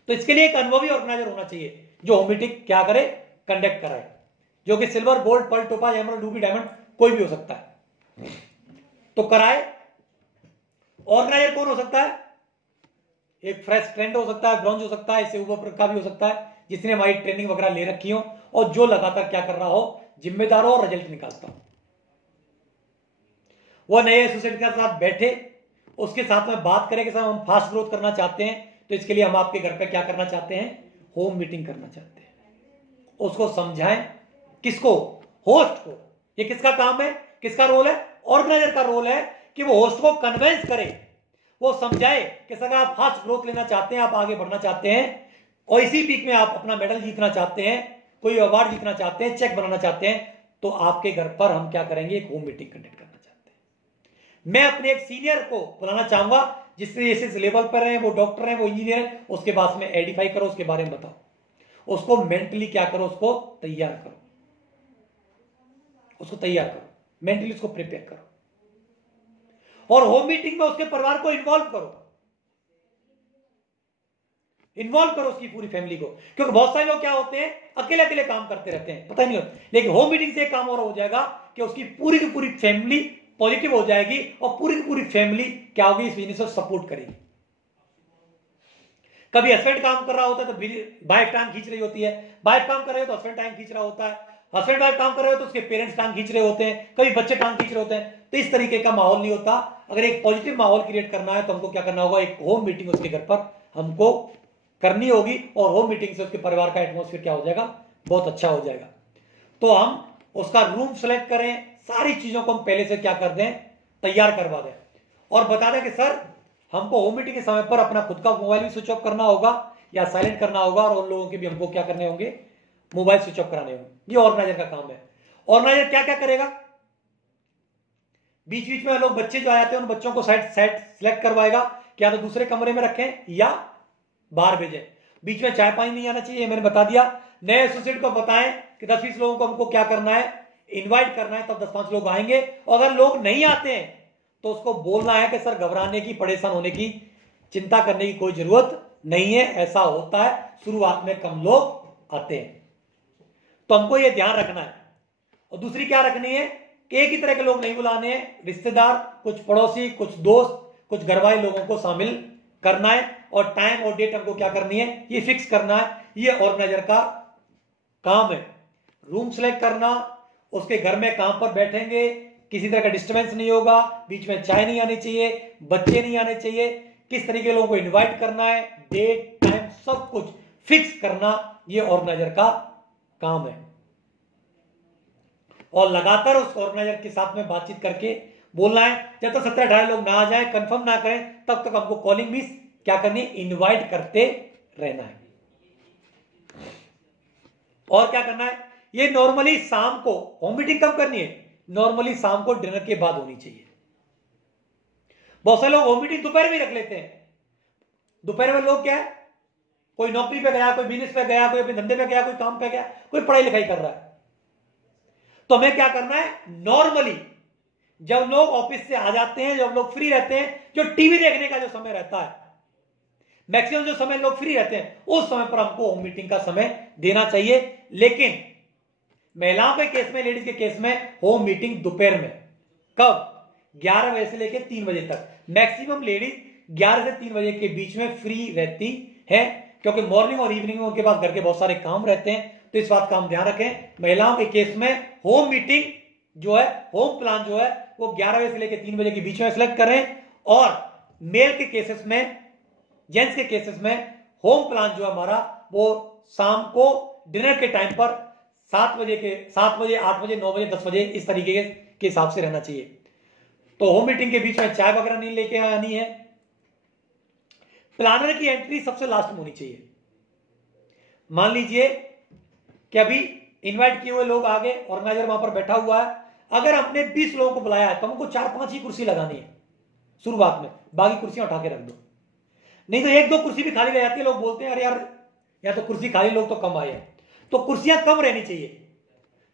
तो इसके लिए एक अनुभवी ऑर्गेनाइजर होना चाहिए जो होम मीटिंग क्या करे, कंडक्ट कराए, जो कि silver, gold, pearl, topaz, emerald, ruby, diamond कोई भी हो सकता है, तो कराए। ऑर्गेनाइजर कौन हो सकता है? एक फ्रेश ट्रेंड हो सकता है, ब्रॉन्ज हो सकता है, इससे ऊपर का भी हो सकता है, जिसने हमारी ट्रेनिंग वगैरह ले रखी हो और जो लगातार क्या कर रहा हो, जिम्मेदार हो और रिजल्ट निकालता हो। वो नए एसोसिएट के साथ बैठे, उसके साथ में बात करें कि साहब हम फास्ट ग्रोथ करना चाहते हैं, तो इसके लिए हम आपके घर पे क्या करना चाहते हैं? होम मीटिंग करना चाहते हैं। उसको समझाएं। किसको? होस्ट को। ये किसका काम है, किसका रोल है? ऑर्गेनाइजर का रोल है कि वो होस्ट को कन्विंस करे, वो समझाए कि सर आप फास्ट ग्रोथ लेना चाहते हैं, आप आगे बढ़ना चाहते हैं, और इसी पीक में आप अपना मेडल जीतना चाहते हैं, कोई अवार्ड जीतना चाहते हैं, चेक बनाना चाहते हैं, तो आपके घर पर हम क्या करेंगे? एक होम मीटिंग कंडक्ट करना चाहते हैं। मैं अपने एक सीनियर को बुलाना चाहूंगा जिससे इस लेवल पर है, वो डॉक्टर है, वो इंजीनियर है, उसके पास में एडिफाई करो, उसके बारे में बताओ, उसको मेंटली क्या करो, उसको तैयार करो, उसको तैयार करो, मेंटली उसको प्रिपेयर करो, और होम मीटिंग में उसके परिवार को इन्वॉल्व करो, इन्वॉल्व करो उसकी पूरी फैमिली को। क्योंकि बहुत सारे लोग क्या होते हैं, अकेले अकेले काम करते रहते हैं, पता नहीं होता। लेकिन होम मीटिंग से एक काम और हो जाएगा कि उसकी पूरी की पूरी फैमिली पॉजिटिव हो जाएगी, और पूरी की पूरी फैमिली क्या होगी? इस बिजनेस को सपोर्ट करेगी। कभी हस्बैंड काम कर रहा होता है तो वाइफ टांग खींच रही होती है, वाइफ काम कर रहे हो तो हस्बैंड टांग खींच रहा होता है, हस्बैंड वाइफ काम कर रहे हो तो उसके पेरेंट्स टांग खींच रहे होते हैं, कभी बच्चे टांग खींच रहे होते हैं। तो इस तरीके का माहौल नहीं होता। अगर एक पॉजिटिव माहौल क्रिएट करना है तो हमको क्या करना होगा? एक होम मीटिंग उसके घर पर हमको करनी होगी, और होम मीटिंग से उसके परिवार का एटमॉस्फेयर क्या हो जाएगा? बहुत अच्छा हो जाएगा। तो हम उसका रूम सेलेक्ट करें, सारी चीजों को हम पहले से क्या कर दें? तैयार करवा दें, और बता दें कि सर हमको होम मीटिंग के समय पर अपना खुद का मोबाइल भी स्विच ऑफ करना होगा या साइलेंट करना होगा, और उन लोगों के भी हमको क्या करने होंगे? मोबाइल स्विच ऑफ कराने होंगे। ये ऑर्गेनाइजर का काम है। ऑर्गेनाइजर क्या क्या करेगा? बीच बीच में लोग बच्चे जो आते हैं उन बच्चों को साइड सेलेक्ट करवाएगा कि या तो दूसरे कमरे में रखें या बाहर भेजें। बीच में चाय पानी नहीं आना चाहिए, मैंने बता दिया। नए एसोसिएट को बताएं कि 10-20 लोगों को हमको क्या करना है? इनवाइट करना है, तब 10-5 लोग आएंगे। और अगर लोग नहीं आते हैं तो उसको बोलना है कि सर घबराने की, परेशान होने की, चिंता करने की कोई जरूरत नहीं है, ऐसा होता है, शुरुआत में कम लोग आते हैं। तो हमको ये ध्यान रखना है। और दूसरी क्या रखनी है कि एक ही तरह के लोग नहीं बुलाने हैं, रिश्तेदार, कुछ पड़ोसी, कुछ दोस्त, कुछ घरवाले लोगों को शामिल करना है, और टाइम और डेट हमको क्या करनी है? ये फिक्स करना है। ये ऑर्गेनाइजर का काम है। रूम सेलेक्ट करना, उसके घर में काम पर बैठेंगे, किसी तरह का डिस्टर्बेंस नहीं होगा, बीच में चाय नहीं आनी चाहिए, बच्चे नहीं आने चाहिए, किस तरीके के लोगों को इनवाइट करना है, डेट टाइम सब कुछ फिक्स करना, ये ऑर्गेनाइजर का काम है। और लगातार उस ऑर्गेनाइजर के साथ में बातचीत करके बोलना है। जब तक 17-18 लोग ना आ जाए, कंफर्म ना करें, तब तक हमको कॉलिंग मिस क्या करनी? इनवाइट करते रहना है। और क्या करना है? ये नॉर्मली शाम को होम मीटिंग कब करनी है? नॉर्मली शाम को डिनर के बाद होनी चाहिए। बहुत सारे लोग होम मीटिंग दोपहर में रख लेते हैं। दोपहर में लोग क्या है? कोई नौकरी पे गया, कोई बिजनेस पे गया, कोई अपने धंधे पे गया, कोई काम पे गया, कोई पढ़ाई लिखाई कर रहा है। तो हमें क्या करना है, नॉर्मली जब लोग ऑफिस से आ जाते हैं, जब लोग फ्री रहते हैं, जो टीवी देखने का जो समय रहता है, मैक्सिमम जो समय लोग फ्री रहते हैं, उस समय पर हमको होम मीटिंग का समय देना चाहिए। लेकिन महिलाओं के केस में, लेडीज के केस में होम मीटिंग दोपहर में, कब, 11 बजे से लेकर 3 बजे तक। मैक्सिमम लेडीज 11 से 3 बजे के बीच में फ्री रहती है, क्योंकि मॉर्निंग और इवनिंग में उनके पास घर के बहुत सारे काम रहते हैं। तो इस बात का हम ध्यान रखें। महिलाओं के केस में होम मीटिंग जो है, होम प्लान जो है, वो 11 बजे से लेकर 3 बजे के बीच में सिलेक्ट करें। और मेल के केसेस में, जेंट्स के केसेस में होम प्लान जो है हमारा, वो शाम को डिनर के टाइम पर 7 बजे, 8 बजे, 9 बजे, 10 बजे, इस तरीके के हिसाब से रहना चाहिए। तो होम मीटिंग के बीच में चाय वगैरह नहीं लेके आनी है। प्लानर की एंट्री सबसे लास्ट में होनी चाहिए। मान लीजिए कि अभी इनवाइट किए हुए लोग आ गए, ऑर्गेनाइजर वहां पर बैठा हुआ है, अगर हमने 20 लोगों को बुलाया है तो हमको 4-5 ही कुर्सी लगानी है शुरुआत में, बाकी कुर्सियां उठा के रख दो। नहीं तो 1-2 कुर्सी भी खाली रह जाती है, लोग बोलते हैं अरे यार या तो कुर्सी खाली, लोग तो कम आए हैं। तो कुर्सियां कम रहनी चाहिए,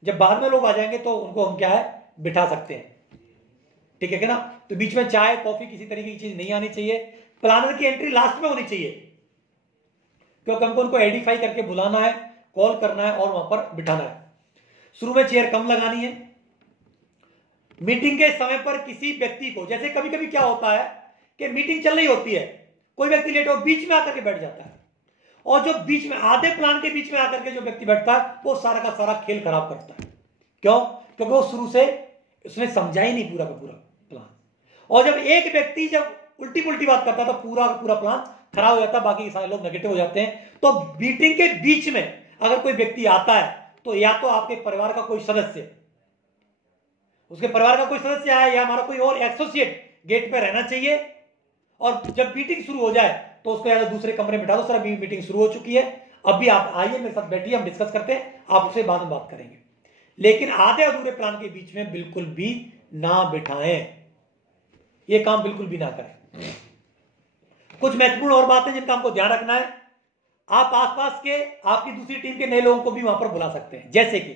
जब बाद में लोग आ जाएंगे तो उनको हम क्या है, बिठा सकते हैं। ठीक है ना। तो बीच में चाय कॉफी किसी तरीके की चीज नहीं आनी चाहिए। प्लानर की एंट्री लास्ट में होनी चाहिए, क्योंकि हमको उनको आइडेंटिफाई करके बुलाना है, कॉल करना है और वहां पर बिठाना है। शुरू में चेयर कम लगानी है। मीटिंग के समय पर किसी व्यक्ति को, जैसे कभी कभी क्या होता है कि मीटिंग चल रही होती है, कोई व्यक्ति लेट हो बीच में आकर के बैठ जाता है, और जो बीच में, आधे प्लान के बीच में आकर के जो व्यक्ति बैठता है, वो सारा का सारा खेल खराब करता है। क्यों? क्योंकि वो शुरू से उसने समझा ही नहीं पूरा का पूरा प्लान। और जब एक व्यक्ति जब उल्टी पुल्टी बात करता है तो पूरा का पूरा प्लान खराब हो जाता है, बाकी सारे लोग नेगेटिव हो जाते हैं। तो मीटिंग के बीच में अगर कोई व्यक्ति आता है तो या तो आपके परिवार का कोई सदस्य, उसके परिवार का कोई सदस्य आया, या हमारा कोई और एसोसिएट गेट पे रहना चाहिए। और जब मीटिंग शुरू हो जाए तो उसको या तो दूसरे कमरे में बिठा दो, सर अभी मीटिंग शुरू हो चुकी है, अभी आप आइए मेरे साथ बैठिए, हम डिस्कस करते हैं, आप उससे बाद में बात करेंगे। लेकिन आधे अधूरे प्लान के बीच में बिल्कुल भी ना बिठाएं, ये काम बिल्कुल भी ना करें। कुछ महत्वपूर्ण और बातें जिनका हमको ध्यान रखना है। आप आसपास के, आपकी दूसरी टीम के नए लोगों को भी वहां पर बुला सकते हैं। जैसे कि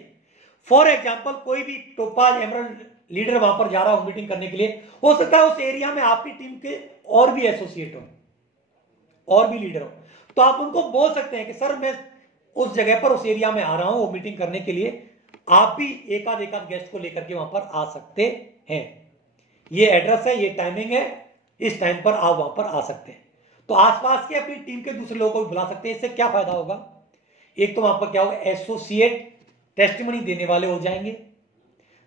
फॉर एग्जांपल कोई भी टोपाज एमरल्ड लीडर वहां पर जा रहा हो मीटिंग करने के लिए, हो सकता है उस एरिया में आपकी टीम के और भी एसोसिएट हो, और भी लीडर हो, तो आप उनको बोल सकते हैं कि सर मैं उस जगह पर, उस एरिया में आ रहा हूं मीटिंग करने के लिए, आप भी एक आध गेस्ट को लेकर के वहां पर आ सकते हैं, ये एड्रेस है, ये टाइमिंग है, इस टाइम पर आप वहां पर आ सकते हैं। तो आसपास के अपनी टीम के दूसरे लोगों को भी बुला सकते हैं। इससे क्या फायदा होगा, एक तो वहां पर क्या होगा, एसोसिएट टेस्टिमनी देने वाले हो जाएंगे,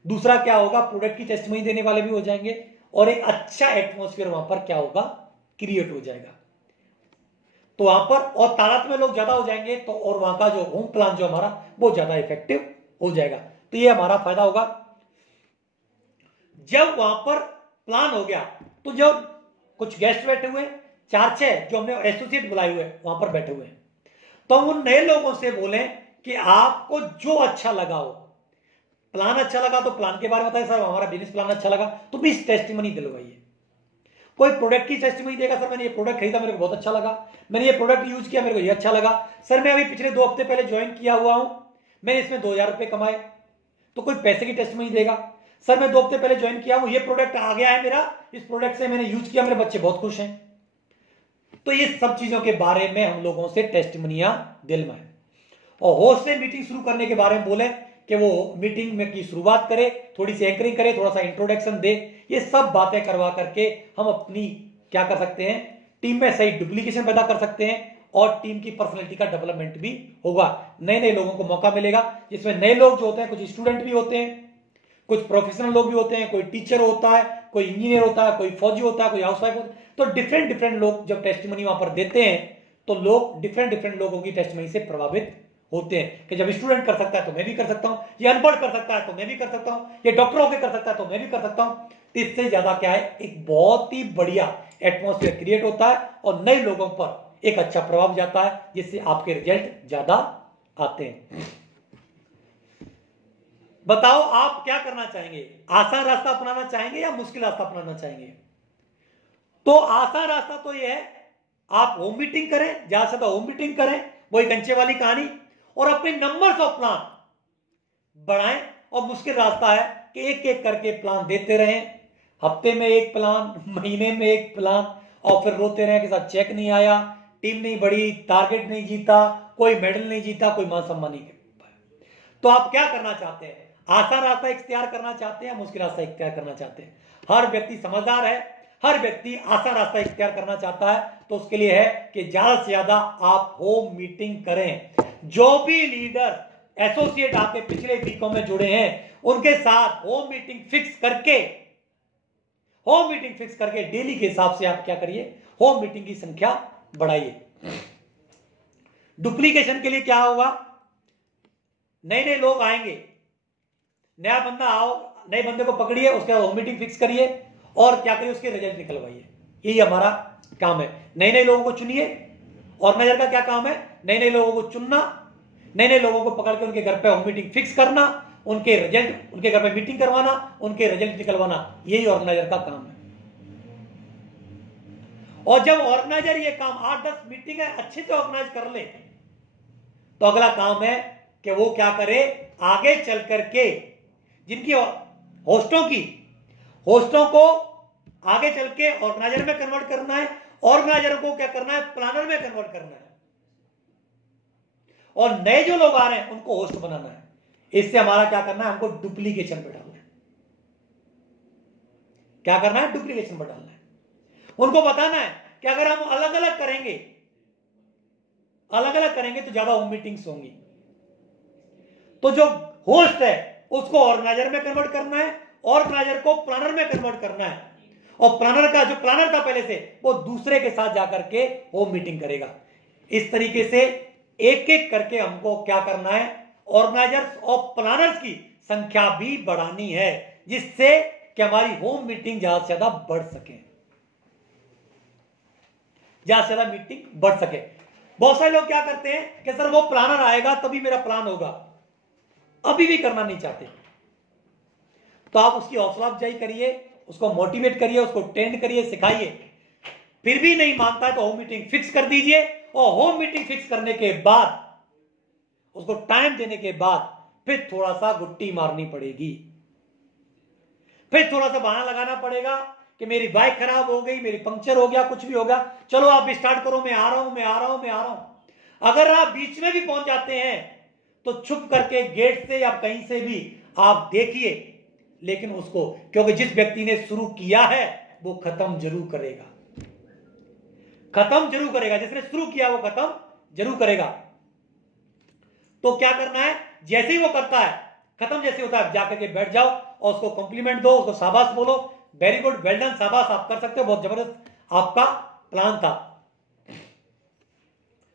दूसरा क्या होगा, प्रोडक्ट की टेस्टिमनी देने वाले भी हो जाएंगे, और एक अच्छा एटमॉस्फेयर वहां पर क्या होगा, क्रिएट हो जाएगा। तो वहां पर और तादाद में लोग ज्यादा हो जाएंगे, तो और वहां का जो होम प्लान जो हमारा, वो ज्यादा इफेक्टिव हो जाएगा। तो ये हमारा फायदा होगा। जब वहां पर प्लान हो गया तो जब कुछ गेस्ट बैठे हुए, 4-6 जो हमने एसोसिएट बुलाए हुए वहां पर बैठे हुए हैं, तो हम उन नए लोगों से बोलें कि आपको जो अच्छा लगा हो, प्लान अच्छा लगा तो प्लान के बारे में बताइए, सर हमारा बिजनेस प्लान अच्छा लगा तो प्लीज टेस्टिमनी दिलवाइए। कोई प्रोडक्ट की टेस्टिमनी देगा, सर मैंने ये प्रोडक्ट खरीदा, मेरे को बहुत अच्छा लगा, मैंने ये प्रोडक्ट यूज किया, मेरे को ये अच्छा लगा, सर मैं अभी पिछले 2 हफ्ते पहले ज्वाइन किया हुआ हूं, मैंने इसमें 2000 रुपए कमाए। तो कोई पैसे की टेस्टिमनी देगा, सर मैं 2 हफ्ते पहले ज्वाइन किया हूं, ये प्रोडक्ट आ गया है मेरा, इस प्रोडक्ट से मैंने यूज किया, मेरे बच्चे बहुत खुश हैं। तो ये सब चीजों के बारे में हम लोगों से टेस्टिमनियां दिलवाएं। और होस्ट से मीटिंग शुरू करने के बारे में बोले कि वो मीटिंग में की शुरुआत करे, थोड़ी सी एंकरिंग करे, थोड़ा सा इंट्रोडक्शन दे। ये सब बातें करवा करके हम अपनी क्या कर सकते हैं, टीम में सही डुप्लीकेशन पैदा कर सकते हैं, और टीम की पर्सनैलिटी का डेवलपमेंट भी होगा। नए नए लोगों को मौका मिलेगा, जिसमें नए लोग जो होते हैं, कुछ स्टूडेंट भी होते हैं, कुछ प्रोफेशनल लोग भी होते हैं, कोई टीचर होता है, कोई इंजीनियर होता है, कोई फौजी होता है, कोई हाउसवाइफ होता है। तो डिफरेंट लोग जब टेस्टिमनी वहां पर देते हैं तो लोग डिफरेंट लोगों की टेस्टिमनी से प्रभावित होते हैं कि जब स्टूडेंट कर सकता है तो मैं भी कर सकता हूं, ये अनपढ़ कर सकता है तो मैं भी कर सकता हूं, ये डॉक्टर होकर कर सकता है तो मैं भी कर सकता हूं। तो इससे ज्यादा क्या है, एक बहुत ही बढ़िया एटमॉस्फेयर क्रिएट होता है और नए लोगों पर एक अच्छा प्रभाव जाता है, जिससे आपके रिजल्ट ज्यादा आते हैं। बताओ आप क्या करना चाहेंगे, आसान रास्ता अपनाना चाहेंगे या मुश्किल रास्ता अपनाना चाहेंगे? तो आसान रास्ता तो यह है, आप होम मीटिंग करें, ज्यादा से ज्यादा होम मीटिंग करें, वही कंचे वाली कहानी, और अपने नंबर्स ऑफ प्लान बढ़ाएं। और मुश्किल रास्ता है कि एक एक करके प्लान देते रहें, हफ्ते में एक प्लान, महीने में एक प्लान, और फिर रोते रहे कि साथ चेक नहीं आया, टीम नहीं बढ़ी, टारगेट नहीं जीता, कोई मेडल नहीं जीता, कोई मान सम्मान नहीं कर पाया। तो आप क्या करना चाहते हैं? आसान रास्ता इख्तियार करना चाहते हैं, मुश्किल रास्ता इख्तियार करना चाहते हैं? हर व्यक्ति समझदार है, हर व्यक्ति आसान रास्ता इख्तियार करना चाहता है। तो उसके लिए है कि ज्यादा से ज्यादा आप होम मीटिंग करें। जो भी लीडर एसोसिएट आपके पिछले वीकों में जुड़े हैं, उनके साथ होम मीटिंग फिक्स करके डेली के हिसाब से आप क्या करिए, होम मीटिंग की संख्या बढ़ाइए। डुप्लीकेशन के लिए क्या होगा? नए नए लोग आएंगे, नया बंदा आओ, नए बंदे को पकड़िए, उसके बाद होम मीटिंग फिक्स करिए और क्या करिए, उसके रिजल्ट निकलवाइए। यही हमारा काम है। नए नए लोगों को चुनिए। ऑर्गेनाइजर का क्या काम है? नए नए लोगों को चुनना, नए नए लोगों को पकड़ के उनके घर पे होम मीटिंग फिक्स करना, उनके रिजल्ट, उनके घर पे मीटिंग करवाना, उनके रिजल्ट निकलवाना। यही ऑर्गेनाइजर का काम है। और जब ऑर्गेनाइजर ये काम 8-10 मीटिंग अच्छे से ऑर्गेनाइज कर ले, तो अगला काम है कि वो क्या करे, आगे चल करके जिनकी होस्टों को आगे चल के ऑर्गेनाइजर में कन्वर्ट करना है, ऑर्गेनाइजर को क्या करना है, प्लानर में कन्वर्ट करना है, और नए जो लोग आ रहे हैं उनको होस्ट बनाना है। इससे हमारा क्या करना है, हमको डुप्लीकेशन पे डालना है। क्या करना है? डुप्लीकेशन पे डालना है। उनको बताना है कि अगर हम अलग अलग करेंगे तो ज्यादा होम मीटिंग्स होंगी। तो जो होस्ट है उसको ऑर्गेनाइजर में कन्वर्ट करना है, ऑर्गेनाइजर को प्लानर में कन्वर्ट करना है, और प्लानर का जो प्लानर था पहले से, वो दूसरे के साथ जाकर के होम मीटिंग करेगा। इस तरीके से एक एक करके हमको क्या करना है, ऑर्गेनाइजर्स और प्लानर्स की संख्या भी बढ़ानी है, जिससे कि हमारी होम मीटिंग ज्यादा से ज्यादा बढ़ सके, ज्यादा से ज्यादा मीटिंग बढ़ सके। बहुत सारे लोग क्या करते हैं कि सर वो प्लानर आएगा तभी मेरा प्लान होगा, अभी भी करना नहीं चाहते। तो आप उसकी हौसला अफजाई करिए, उसको मोटिवेट करिए, उसको ट्रेंड करिए, सिखाइए। फिर भी नहीं मानता है तो होम मीटिंग फिक्स कर दीजिए, और होम मीटिंग फिक्स करने के बाद, उसको टाइम देने के बाद, फिर थोड़ा सा गुट्टी मारनी पड़ेगी, फिर थोड़ा सा बहाना लगाना पड़ेगा कि मेरी बाइक खराब हो गई, मेरी पंक्चर हो गया, कुछ भी हो गया, चलो आप स्टार्ट करो, मैं आ रहा हूं। अगर आप बीच में भी पहुंच जाते हैं तो छुप करके गेट से या कहीं से भी आप देखिए, लेकिन उसको, क्योंकि जिस व्यक्ति ने शुरू किया है वो खत्म जरूर करेगा, जिसने शुरू किया वो खत्म जरूर करेगा। तो क्या करना है, जैसे ही वो करता है, खत्म जैसे होता है, जाकर के बैठ जाओ और उसको कॉम्प्लीमेंट दो, उसको शाबाश बोलो, वेरी गुड, वेल डन, शाबाश, आप कर सकते हो, बहुत जबरदस्त आपका प्लान था।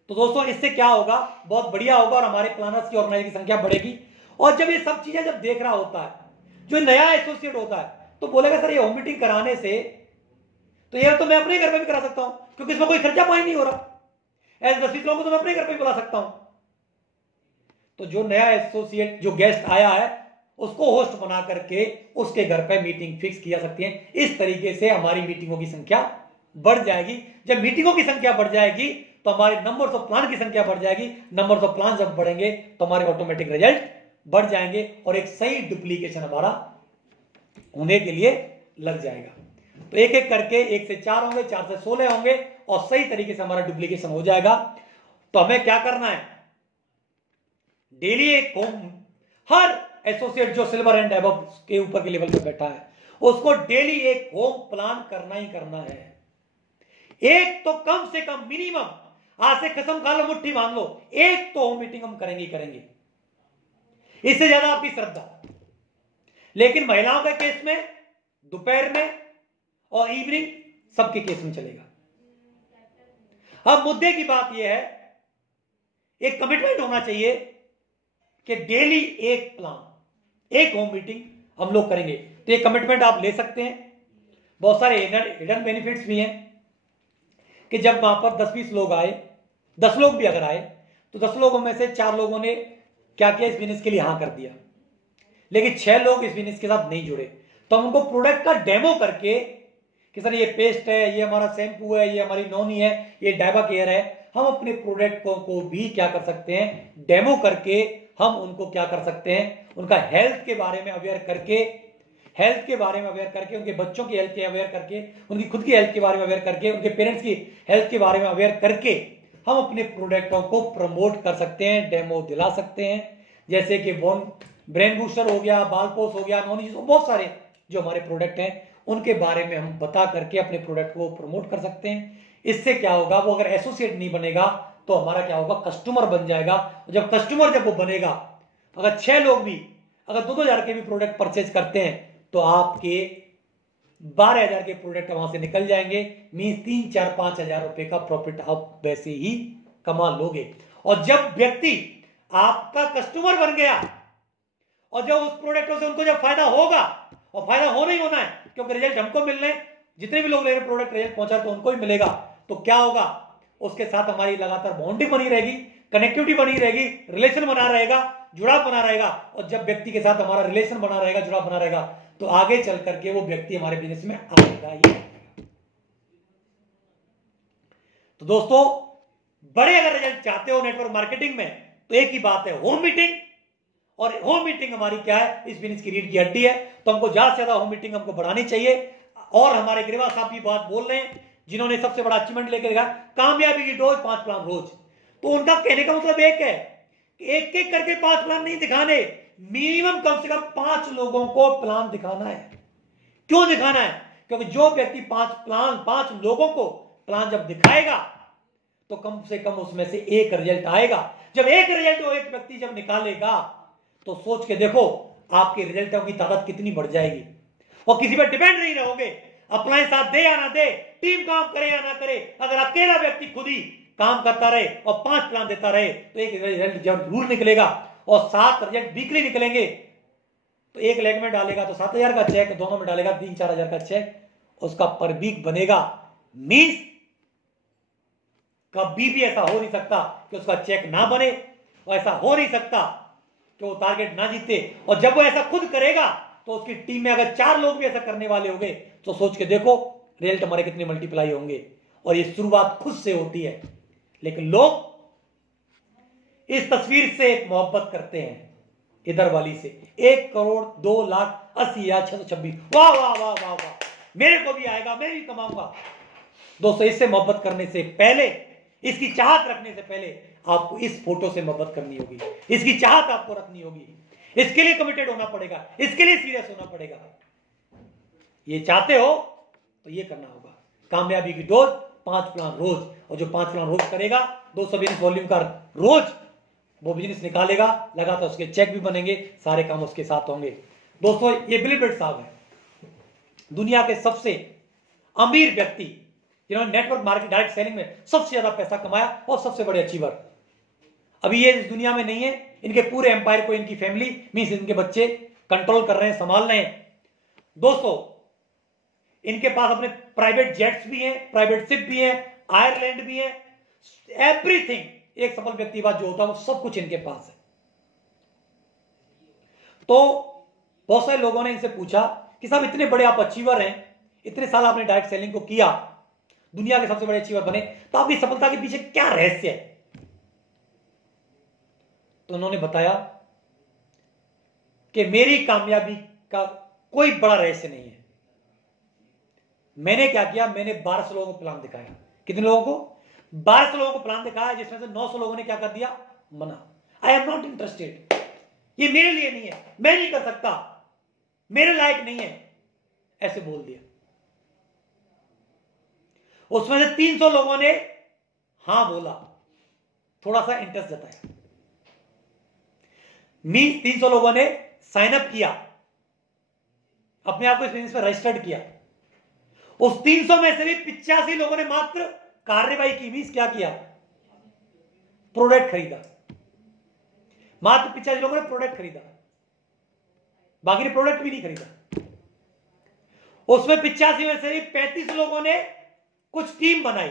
तो दोस्तों इससे क्या होगा, बहुत बढ़िया होगा, और हमारे प्लानर्स की, ऑर्गेनाइजर की संख्या बढ़ेगी। और जब ये सब चीजें जब देख रहा होता है, जो नया एसोसिएट होता है, तो बोलेगा सर ये होम मीटिंग कराने से तो ये तो मैं अपने घर पे भी करा सकता हूं, क्योंकि इसमें कोई खर्चा पानी नहीं हो रहा, ऐसे 10-20 लोगों को तो मैं अपने घर पे भी बुला सकता हूं। तो जो नया एसोसिएट, जो गेस्ट आया है, उसको होस्ट बना करके उसके घर पे मीटिंग फिक्स किया सकती है। इस तरीके से हमारी मीटिंगों की संख्या बढ़ जाएगी। जब मीटिंगों की संख्या बढ़ जाएगी तो हमारे नंबर्स ऑफ प्लान की संख्या बढ़ जाएगी। नंबर्स ऑफ प्लान जब बढ़ेंगे तो हमारे ऑटोमेटिक रिजल्ट बढ़ जाएंगे, और एक सही डुप्लीकेशन हमारा होने के लिए लग जाएगा। तो एक एक करके 1 से 4 होंगे, 4 से 16 होंगे, और सही तरीके से हमारा डुप्लीकेशन हो जाएगा। तो हमें क्या करना है, डेली एक होम, हर एसोसिएट जो सिल्वर एंड अबव के ऊपर के लेवल पे बैठा है, उसको डेली एक होम प्लान करना ही करना है। एक तो कम से कम मिनिमम, आज से कसम खा लो, मुट्ठी बांध लो, एक तो होम मीटिंग हम करेंगे ही करेंगे, इससे ज्यादा आपकी श्रद्धा। लेकिन महिलाओं के केस में दोपहर में और इवनिंग, सबके केस में चलेगा। अब मुद्दे की बात यह है, एक कमिटमेंट होना चाहिए कि डेली एक प्लान, एक होम मीटिंग हम लोग करेंगे। तो ये कमिटमेंट आप ले सकते हैं। बहुत सारे हिडन बेनिफिट्स भी हैं कि जब वहां पर 10-20 लोग आए, 10 लोग भी अगर आए, तो 10 लोगों में से 4 लोगों ने क्या किया, इस बिजनेस के लिए हाँ कर दिया, लेकिन 6 लोग इस बिजनेस के साथ नहीं जुड़े। तो हम उनको प्रोडक्ट का डेमो करके कि सर ये पेस्ट है, ये हमारा शैम्पू है, ये हमारी नोनी है, ये डाइबा केयर है, हम अपने प्रोडक्टों को भी क्या कर सकते हैं, डेमो करके हम उनको क्या कर सकते हैं, उनका हेल्थ के बारे में अवेयर करके, उनके बच्चों की हेल्थ के अवेयर करके, उनकी खुद की हेल्थ के बारे में अवेयर करके, उनके पेरेंट्स की हेल्थ के बारे में अवेयर करके हम अपने प्रोडक्टों को प्रमोट कर सकते हैं, डेमो दिला सकते हैं। जैसे कि ब्रेन बूस्टर हो गया, बालपोस हो गया, नॉन, बहुत सारे जो हमारे प्रोडक्ट हैं उनके बारे में हम बता करके अपने प्रोडक्ट को प्रमोट कर सकते हैं। इससे क्या होगा, वो अगर एसोसिएट नहीं बनेगा तो हमारा क्या होगा, कस्टमर बन जाएगा। जब वो बनेगा, अगर 6 लोग भी अगर 2,000 के भी प्रोडक्ट परचेज करते हैं तो आपके 12,000 के प्रोडक्ट वहां से निकल जाएंगे। मीन्स 3, 4, 5,000 रुपए का प्रॉफिट आप वैसे ही कमा लोगे। और जब व्यक्ति आपका कस्टमर बन गया और जब उस प्रोडक्टों से उनको जब फायदा होगा, और फायदा होना ही होना है क्योंकि रिजल्ट हमको मिलने, जितने भी लोग ले रहे प्रोडक्ट रिजल्ट पहुंचा तो उनको ही मिलेगा, तो क्या होगा, उसके साथ हमारी लगातार बॉन्डिंग बनी रहेगी, कनेक्टिविटी बनी रहेगी, रिलेशन बना रहेगा, जुड़ाव बना रहेगा। और जब व्यक्ति के साथ हमारा रिलेशन बना रहेगा, जुड़ाव बना रहेगा, तो आगे चल करके वो व्यक्ति हमारे बिजनेस में आएगा ही। तो दोस्तों, बड़े अगर रिजल्ट चाहते हो नेटवर्क मार्केटिंग में, तो एक ही बात है, होम मीटिंग। और होम मीटिंग हमारी क्या है, इस बिजनेस की रीढ़ की हड्डी है। तो हमको ज्यादा से ज्यादा होम मीटिंग हमको बढ़ानी चाहिए। और हमारे गिरिवास साहब भी बात बोल रहे हैं, जिन्होंने सबसे बड़ा अचीवमेंट लेकर देखा, कामयाबी की डोज 5 प्लान रोज। तो उनका कहने का मतलब एक है कि एक एक करके 5 प्लान नहीं दिखाने, मिनिमम कम से कम 5 लोगों को प्लान दिखाना है। क्यों दिखाना है? क्योंकि जो व्यक्ति 5 लोगों को प्लान जब दिखाएगा तो कम से कम उसमें से एक रिजल्ट आएगा। जब एक रिजल्ट वो एक व्यक्ति जब निकालेगा तो सोच के देखो आपके रिजल्टों की ताकत कितनी बढ़ जाएगी। और किसी पर डिपेंड नहीं रहोगे, अपना साथ दे या ना दे, टीम काम करे या ना करे, अगर अकेला व्यक्ति खुद ही काम करता रहे और 5 प्लान देता रहे तो एक रिजल्ट जरूर निकलेगा। और 7 रिजल्ट वीकली निकलेंगे। तो एक लेग में डालेगा तो 7,000 का चेक, दोनों में डालेगा 3-4 हजार का चेक, उसका पर वीक बनेगा। मीन्स कभी भी ऐसा हो नहीं सकता कि उसका चेक ना बने, और ऐसा हो नहीं सकता कि वो टारगेट ना जीते। और जब वो ऐसा खुद करेगा तो उसकी टीम में अगर 4 लोग भी ऐसा करने वाले होंगे तो सोच के देखो रिजल्ट हमारे कितने मल्टीप्लाई होंगे। और ये शुरुआत खुद से होती है, लेकिन लोग इस तस्वीर से मोहब्बत करते हैं, इधर वाली से 1,02,80,626। वाह वाह वाह वाह वाह, मेरे को भी आएगा, मैं भी कमाऊंगा। दोस्तों, इससे मोहब्बत करने से पहले, इसकी चाहत रखने से पहले आपको इस फोटो से मोहब्बत करनी होगी, इसकी चाहत आपको रखनी होगी, इसके लिए कमिटेड होना पड़ेगा, इसके लिए सीरियस होना पड़ेगा। ये चाहते हो तो ये करना होगा। कामयाबी की डोज 5 प्लान रोज। और जो 5 प्लान रोज करेगा 200 बिजनेस वॉल्यूम का रोज वो बिजनेस निकालेगा, लगातार उसके चेक भी बनेंगे, सारे काम उसके साथ होंगे। दोस्तों, ये बिल गेट्स साहब है, दुनिया के सबसे अमीर व्यक्ति जिन्होंने नेटवर्क मार्केट डायरेक्ट सेलिंग में सबसे ज्यादा पैसा कमाया और सबसे बड़े अचीवर। अभी ये इस दुनिया में नहीं है, इनके पूरे एम्पायर को इनकी फैमिली मींस इनके बच्चे कंट्रोल कर रहे हैं, संभाल रहे हैं। दोस्तों, इनके पास अपने प्राइवेट जेट्स भी हैं, प्राइवेट शिप भी है, आयरलैंड भी है, एवरीथिंग। एक सफल व्यक्ति बात जो होता है वो सब कुछ इनके पास है। तो बहुत सारे लोगों ने इनसे पूछा कि साहब इतने बड़े आप अचीवर हैं, इतने साल आपने डायरेक्ट सेलिंग को किया, दुनिया के सबसे बड़े अचीवर बने, तो आपकी सफलता के पीछे क्या रहस्य है? तो उन्होंने बताया कि मेरी कामयाबी का कोई बड़ा रहस्य नहीं है। मैंने क्या किया, मैंने 1200 लोगों को प्लान दिखाया। कितने लोगों को? 1200 लोगों को प्लान दिखाया, जिसमें से 900 लोगों ने क्या कर दिया? मना। आई एम नॉट इंटरेस्टेड, ये मेरे लिए नहीं है, मैं नहीं कर सकता, मेरे लायक नहीं है, ऐसे बोल दिया। उसमें से 300 लोगों ने हां बोला, थोड़ा सा इंटरेस्ट जताया। मीन्स 300 लोगों ने साइन अप किया, अपने आप को इस बिजनेस में रजिस्टर्ड किया। उस 300 में से भी 85 लोगों ने मात्र कार्यवाही की। मीन्स क्या किया? प्रोडक्ट खरीदा। मात्र 85 लोगों ने प्रोडक्ट खरीदा, बाकी ने प्रोडक्ट भी नहीं खरीदा। उसमें 85 में से भी 35 लोगों ने कुछ टीम बनाई,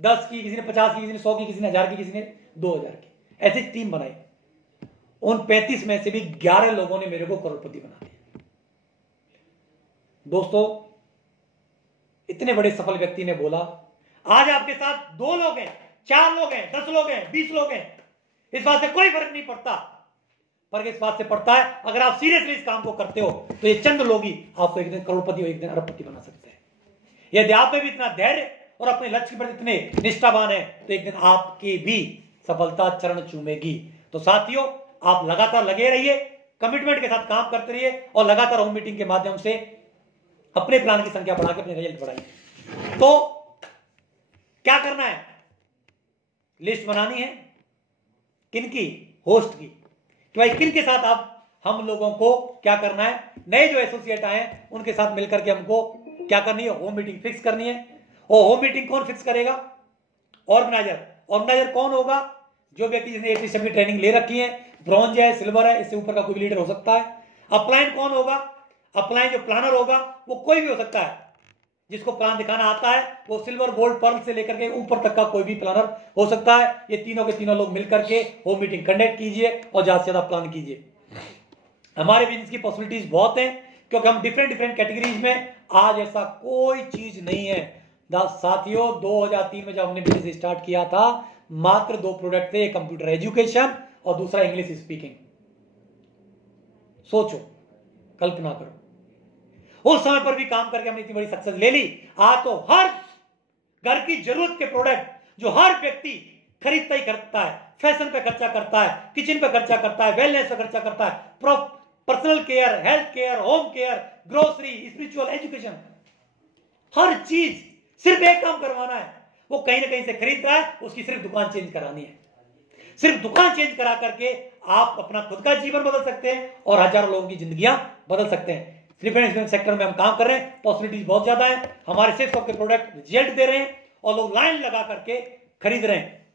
10 की, किसी ने 50 की, किसी ने 100 की, किसी ने 1000 की, किसी ने 2000 की, ऐसी टीम बनाई। उन 35 में से भी 11 लोगों ने मेरे को करोड़पति बना दिया। दोस्तों, इतने बड़े सफल व्यक्ति ने बोला, आज आपके साथ 2 लोग हैं, 4 लोग हैं, 10 लोग हैं, 20 लोग हैं, इस बात से कोई फर्क नहीं पड़ता। फर्क इस बात से पड़ता है अगर आप सीरियसली इस काम को करते हो तो ये चंद लोग ही आपको एक दिन करोड़पति और एक दिन अरबपति बना सकते हैं। यदि आप में भी इतना धैर्य और अपने लक्ष्य पर इतने निष्ठावान है तो एक दिन आपकी भी सफलता चरण चूमेगी। तो साथियों, आप लगातार लगे रहिए, कमिटमेंट के साथ काम करते रहिए और लगातार होम मीटिंग के माध्यम से अपने प्लान की संख्या बढ़ा के अपने रिजल्ट बढ़ाइए। तो क्या करना है? लिस्ट बनानी है। किनकी? होस्ट की। कि भाई किन के साथ आप हम लोगों को क्या करना है, नए जो एसोसिएट आए हैं उनके साथ मिलकर के हमको क्या करनी है, होम मीटिंग फिक्स करनी है। और होम मीटिंग कौन फिक्स करेगा? ऑर्गेनाइजर। ऑर्गेनाइजर कौन होगा? जो व्यक्ति जिसने एक सिस्टम की ट्रेनिंग ले रखी है, ब्रॉन्ज है, सिल्वर है, इससे ऊपर का कोई भी लीडर हो सकता है। अपलाइन कौन होगा? अपलाइन जो प्लानर होगा वो कोई भी हो सकता है, जिसको प्लान दिखाना आता है, वो सिल्वर, गोल्ड, पर्ल से लेकर के ऊपर तक का कोई भी प्लानर हो सकता है। ये तीनों के तीनों लोग मिलकर के होम मीटिंग कंडक्ट कीजिए और ज्यादा से ज्यादा प्लान कीजिए। हमारे बिजनेस की पॉसिबिलिटीज बहुत हैं क्योंकि हम डिफरेंट कैटेगरीज में, आज ऐसा कोई चीज नहीं है। साथियों, 2003 में जब हमने बिजनेस स्टार्ट किया था, मात्र 2 प्रोडक्ट थे, कंप्यूटर एजुकेशन और दूसरा इंग्लिश स्पीकिंग। सोचो, कल्पना करो, उस समय पर भी काम करके हमने इतनी बड़ी सक्सेस ले ली। आज तो हर घर की जरूरत के प्रोडक्ट जो हर व्यक्ति खरीदता ही खरीदता है, फैशन पे खर्चा करता है, किचन पे खर्चा करता है, वेलनेस पे खर्चा करता है, personal care, health care, home care, grocery, spiritual, education, हर चीज सिर्फ एक काम करवाना है, वो कहीं ना कहीं से खरीद रहा है, उसकी सिर्फ दुकान चेंज करानी है। सिर्फ दुकान चेंज करा करके आप अपना खुद का जीवन बदल सकते हैं और हजारों लोगों की जिंदगियां बदल सकते हैं। डिफरेंट सेक्टर में हम काम कर रहे हैं, पॉसिबिलिटीज बहुत ज्यादा है। हमारे 6 के प्रोडक्ट रिजल्ट दे रहे हैं और लोग लाइन लगा करके खरीद रहे हैं।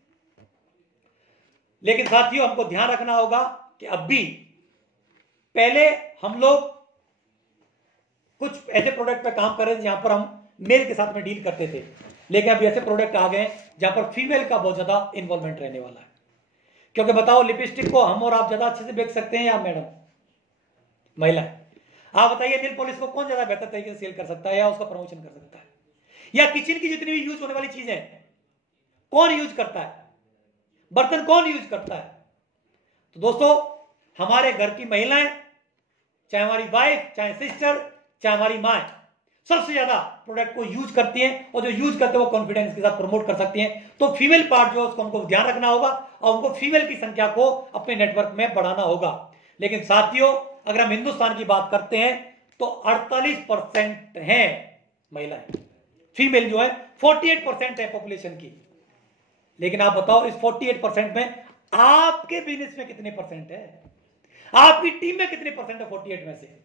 लेकिन साथियों, हमको ध्यान रखना होगा कि अब भी, पहले हम लोग कुछ ऐसे प्रोडक्ट पे काम कर रहे थे जहां पर हम मेल के साथ में डील करते थे, लेकिन अभी ऐसे प्रोडक्ट आ गए जहां पर फीमेल का बहुत ज्यादा इन्वॉल्वमेंट रहने वाला है। क्योंकि बताओ, लिपस्टिक को हम और आप ज्यादा अच्छे से बेच सकते हैं या मैडम, महिला? आप बताइए, नेल पॉलिश को कौन ज्यादा बेहतर तरीके से सेल कर सकता है या उसका प्रमोशन कर सकता है? या किचन की जितनी भी यूज होने वाली चीजें कौन यूज करता है? बर्तन कौन यूज करता है? तो दोस्तों, हमारे घर की महिलाएं, चाहे हमारी वाइफ, चाहे सिस्टर, चाहे हमारी मां, सबसे ज्यादा प्रोडक्ट को यूज करती हैं और जो यूज करते हैं वो कॉन्फिडेंस के साथ प्रमोट कर सकती हैं। तो फीमेल पार्ट जो है उसको हमको ध्यान रखना होगा और उनको फीमेल की संख्या को अपने नेटवर्क में बढ़ाना होगा। लेकिन साथियों, अगर हम हिंदुस्तान की बात करते हैं तो 48% हैं महिलाएं, फीमेल जो है 48% है पॉपुलेशन की। लेकिन आप बताओ, इस 48% में आपके बिजनेस में कितने परसेंट है? आपकी टीम में कितने परसेंट है? 48 में से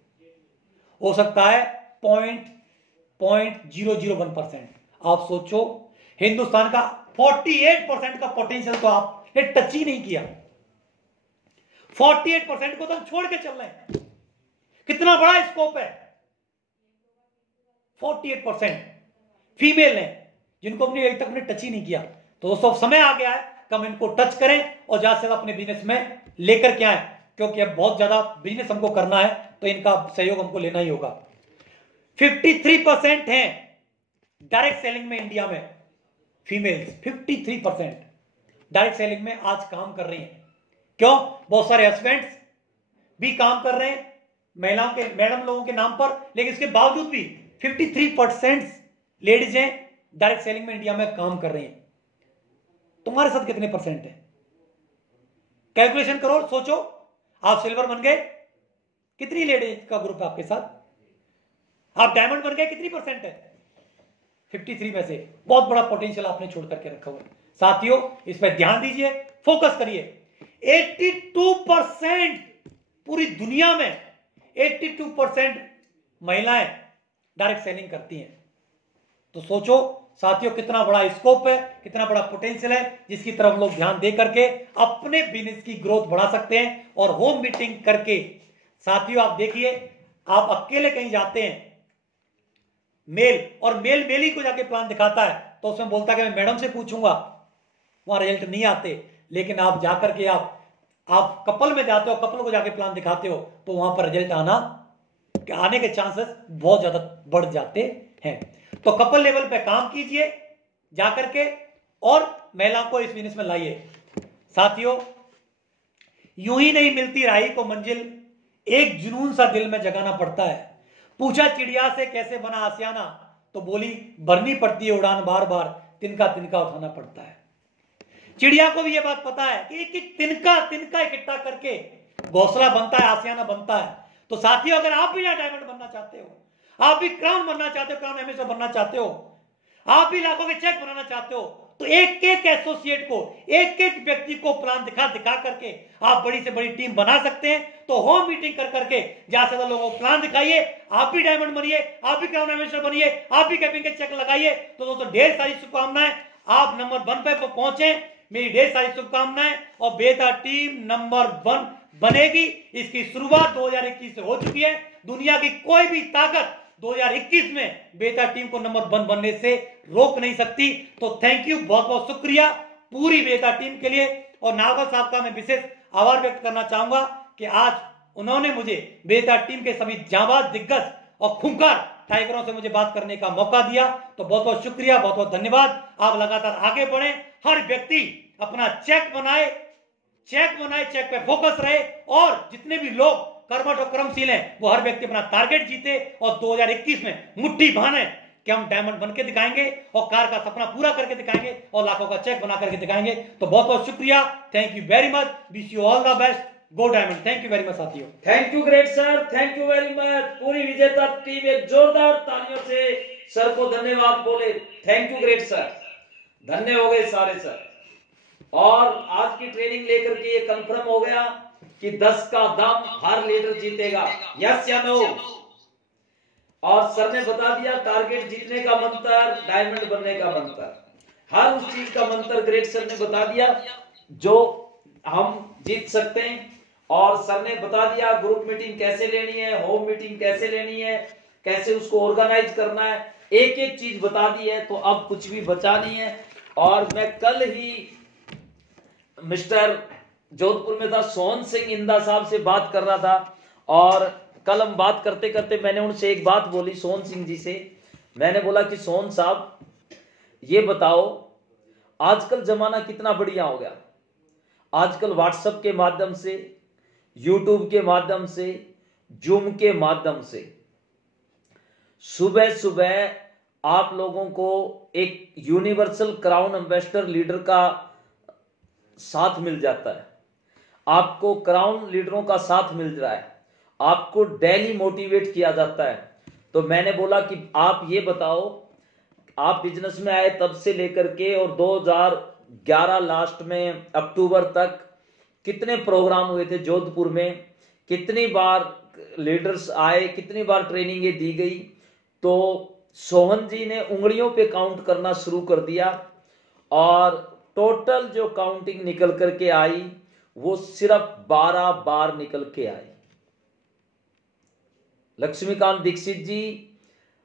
हो सकता है 0.001%। आप सोचो, हिंदुस्तान का 48% का पोटेंशियल तो आपने टच ही नहीं किया। 48% को तो हम छोड़ के चल रहे हैं। कितना बड़ा स्कोप है। 48% फीमेल है जिनको अपने अभी तक हमने टच ही नहीं किया। तो दोस्तों, समय आ गया है कि हम इनको टच करें और ज्यादा से ज्यादा अपने बिजनेस में लेकर के आए, क्योंकि अब बहुत ज्यादा बिजनेस हमको करना है तो इनका सहयोग हमको लेना ही होगा। 53% हैं डायरेक्ट सेलिंग में इंडिया में फीमेल्स। 53% डायरेक्ट सेलिंग में आज काम कर रही हैं। क्यों? बहुत सारे हस्बैंड्स भी काम कर रहे हैं महिलाओं के, मैडम लोगों के नाम पर, लेकिन इसके बावजूद भी 53% लेडीज हैं डायरेक्ट सेलिंग में इंडिया में काम कर रही हैं। तुम्हारे साथ कितने परसेंट है? कैलकुलेशन करो, सोचो। आप सिल्वर बन गए, कितनी लेडीज का ग्रुप है आपके साथ? आप डायमंड बन गए, कितनी परसेंट है? 53 में से। बहुत बड़ा पोटेंशियल आपने छोड़ करके रखा हुआ है। साथियों, इस पर ध्यान दीजिए, फोकस करिए। 82% पूरी दुनिया में 82% महिलाएं डायरेक्ट सेलिंग करती हैं। तो सोचो साथियों, कितना बड़ा स्कोप है, कितना बड़ा पोटेंशियल है, जिसकी तरफ लोग ध्यान दे करके अपने बिजनेस की ग्रोथ बढ़ा सकते हैं। और होम मीटिंग करके साथियों, आप देखिए, आप अकेले कहीं जाते हैं मेल, और मेल ही को जाके प्लान दिखाता है तो उसमें बोलता है कि मैं मैडम से पूछूंगा, वहां रिजल्ट नहीं आते। लेकिन आप जाकर के आप कपल में जाते हो, कपल को जाके प्लान दिखाते हो तो वहां पर रिजल्ट आने के चांसेस बहुत ज्यादा बढ़ जाते हैं। तो कपल लेवल पे काम कीजिए जाकर के और महिलाओं को इस बिजनेस में लाइए। साथियों, यूं ही नहीं मिलती राही को मंजिल, एक जुनून सा दिल में जगाना पड़ता है। पूछा चिड़िया से कैसे बना आसियाना, तो बोली भरनी पड़ती है उड़ान बार बार, तिनका तिनका उठाना पड़ता है। चिड़िया को भी यह बात पता है कि एक एक तिनका तिनका इकट्ठा करके घोंसला बनता है, आसियाना बनता है। तो साथियों, अगर आप भी यहाँ डायमंड बनना चाहते हो, आप भी क्राउन बनना चाहते हो, क्राउन एम्बेसडर बनना चाहते हो, आप भी लाखों के चेक बनाना चाहते हो, तो एक एक एसोसिएट को, एक एक व्यक्ति को प्लान दिखा दिखा करके आप बड़ी से बड़ी टीम बना सकते हैं। तो होम मीटिंग कर करके ज्यादा से ज्यादा लोगों को प्लान दिखाइए, आप भी डायमंड बनिए, आप भी क्राउन एम्बेसडर बनिए, आप भी कैपिंग के चेक लगाइए। तो दोस्तों, ढेर सारी शुभकामनाएं, आप नंबर 1 पे पहुंचे, मेरी ढेर सारी शुभकामनाएं। और बेहतर टीम नंबर 1 बनेगी। इसकी शुरुआत 2021 से हो चुकी है। दुनिया की कोई भी ताकत 2021 में बेहतर टीम को नंबर 1 बनने से रोक नहीं सकती। तो थैंक यू, बहुत बहुत शुक्रिया पूरी बेहतर टीम के लिए। और नागल साहब का मैं विशेष आभार व्यक्त करना चाहूंगा कि आज उन्होंने मुझे बेहतर टीम के सभी जांबाज, दिग्गज और खूंखार टाइगरों से मुझे बात करने का मौका दिया। तो बहुत बहुत शुक्रिया, बहुत बहुत धन्यवाद। आप लगातार आगे बढ़े, हर व्यक्ति अपना चेक बनाए, चेक पे फोकस रहे, और जितने भी लोग कर्मठ और कर्मशील हैं वो हर व्यक्ति अपना टारगेट जीते और 2021 में मुट्ठी बांधे कि हम डायमंड बन के दिखाएंगे और कार का सपना पूरा करके दिखाएंगे और लाखों का चेक बना करके दिखाएंगे। तो बहुत बहुत शुक्रिया, thank you very much, wish you all the best, go diamond. Thank you very much साथियों। Thank you great sir, thank you very much. पूरी विजेता टीम एक जोरदार तालियों से सर को धन्यवाद बोले। थैंक यू ग्रेट सर, धन्य हो गए सारे सर। और आज की ट्रेनिंग लेकर के ये कंफर्म हो गया कि 10 का दम हर लीडर जीतेगा, यस या नो। और सर ने बता दिया टारगेट जीतने का मंत्र, डायमंड बनने का मंत्र, हर उस चीज का मंत्र ग्रेट सर ने बता दिया जो हम जीत सकते हैं। और सर ने बता दिया ग्रुप मीटिंग कैसे लेनी है, होम मीटिंग कैसे लेनी है, कैसे उसको ऑर्गेनाइज करना है, एक एक चीज बता दी है। तो अब कुछ भी बचा नहीं है। और मैं कल ही मिस्टर जोधपुर में था, सोहन सिंह इंदा साहब से बात कर रहा था। और कल हम बात करते करते मैंने उनसे एक बात बोली, सोहन सिंह जी से मैंने बोला कि सोहन साहब ये बताओ आजकल जमाना कितना बढ़िया हो गया। आजकल व्हाट्सएप के माध्यम से, यूट्यूब के माध्यम से, जूम के माध्यम से सुबह सुबह आप लोगों को एक यूनिवर्सल क्राउन एम्बेसडर लीडर का साथ मिल जाता है, आपको क्राउन लीडरों का साथ मिल रहा है, आपको डेली मोटिवेट किया जाता है। तो मैंने बोला कि आप ये बताओ, आप बिजनेस में आए तब से लेकर के और 2011 लास्ट में अक्टूबर तक कितने प्रोग्राम हुए थे जोधपुर में, कितनी बार लीडर्स आए, कितनी बार ट्रेनिंगें दी गई। तो सोहन जी ने उंगलियों पे काउंट करना शुरू कर दिया और टोटल जो काउंटिंग निकल करके आई वो सिर्फ 12 बार निकल के आई। लक्ष्मीकांत दीक्षित जी,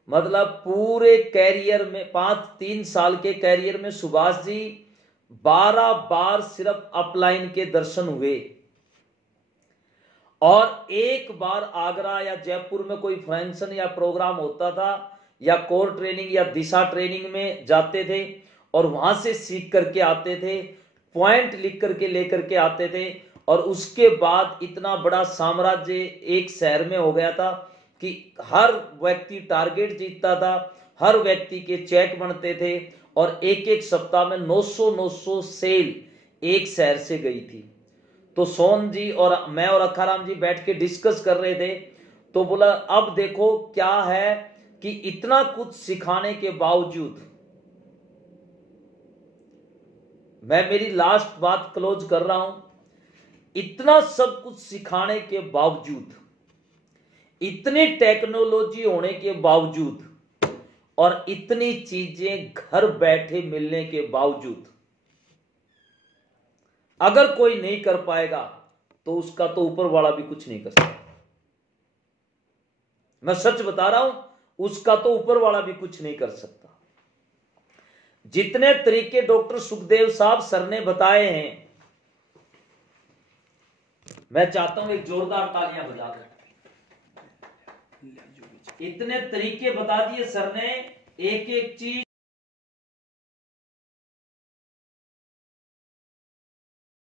मतलब पूरे कैरियर में 3 साल के कैरियर में सुभाष जी 12 बार सिर्फ अपलाइन के दर्शन हुए। और एक बार आगरा या जयपुर में कोई फंक्शन या प्रोग्राम होता था या कोर ट्रेनिंग या दिशा ट्रेनिंग में जाते थे और वहां से सीख करके आते थे, पॉइंट लिख करके लेकर के आते थे। और उसके बाद इतना बड़ा साम्राज्य एक शहर में हो गया था कि हर व्यक्ति टारगेट जीतता था, हर व्यक्ति के चेक बनते थे और एक एक सप्ताह में 900 सेल एक शहर से गई थी। तो सोहन जी और मैं और अखाराम जी बैठ के डिस्कस कर रहे थे। तो बोला अब देखो क्या है कि इतना कुछ सिखाने के बावजूद, मैं मेरी लास्ट बात क्लोज कर रहा हूं, इतना सब कुछ सिखाने के बावजूद, इतनी टेक्नोलॉजी होने के बावजूद और इतनी चीजें घर बैठे मिलने के बावजूद अगर कोई नहीं कर पाएगा तो उसका तो ऊपर वाला भी कुछ नहीं कर सकता। मैं सच बता रहा हूं, उसका तो ऊपर वाला भी कुछ नहीं कर सकता। जितने तरीके डॉक्टर सुखदेव साहब सर ने बताए हैं, मैं चाहता हूं एक जोरदार तालियां बजा दें। इतने तरीके बता दिए सर ने एक एक चीज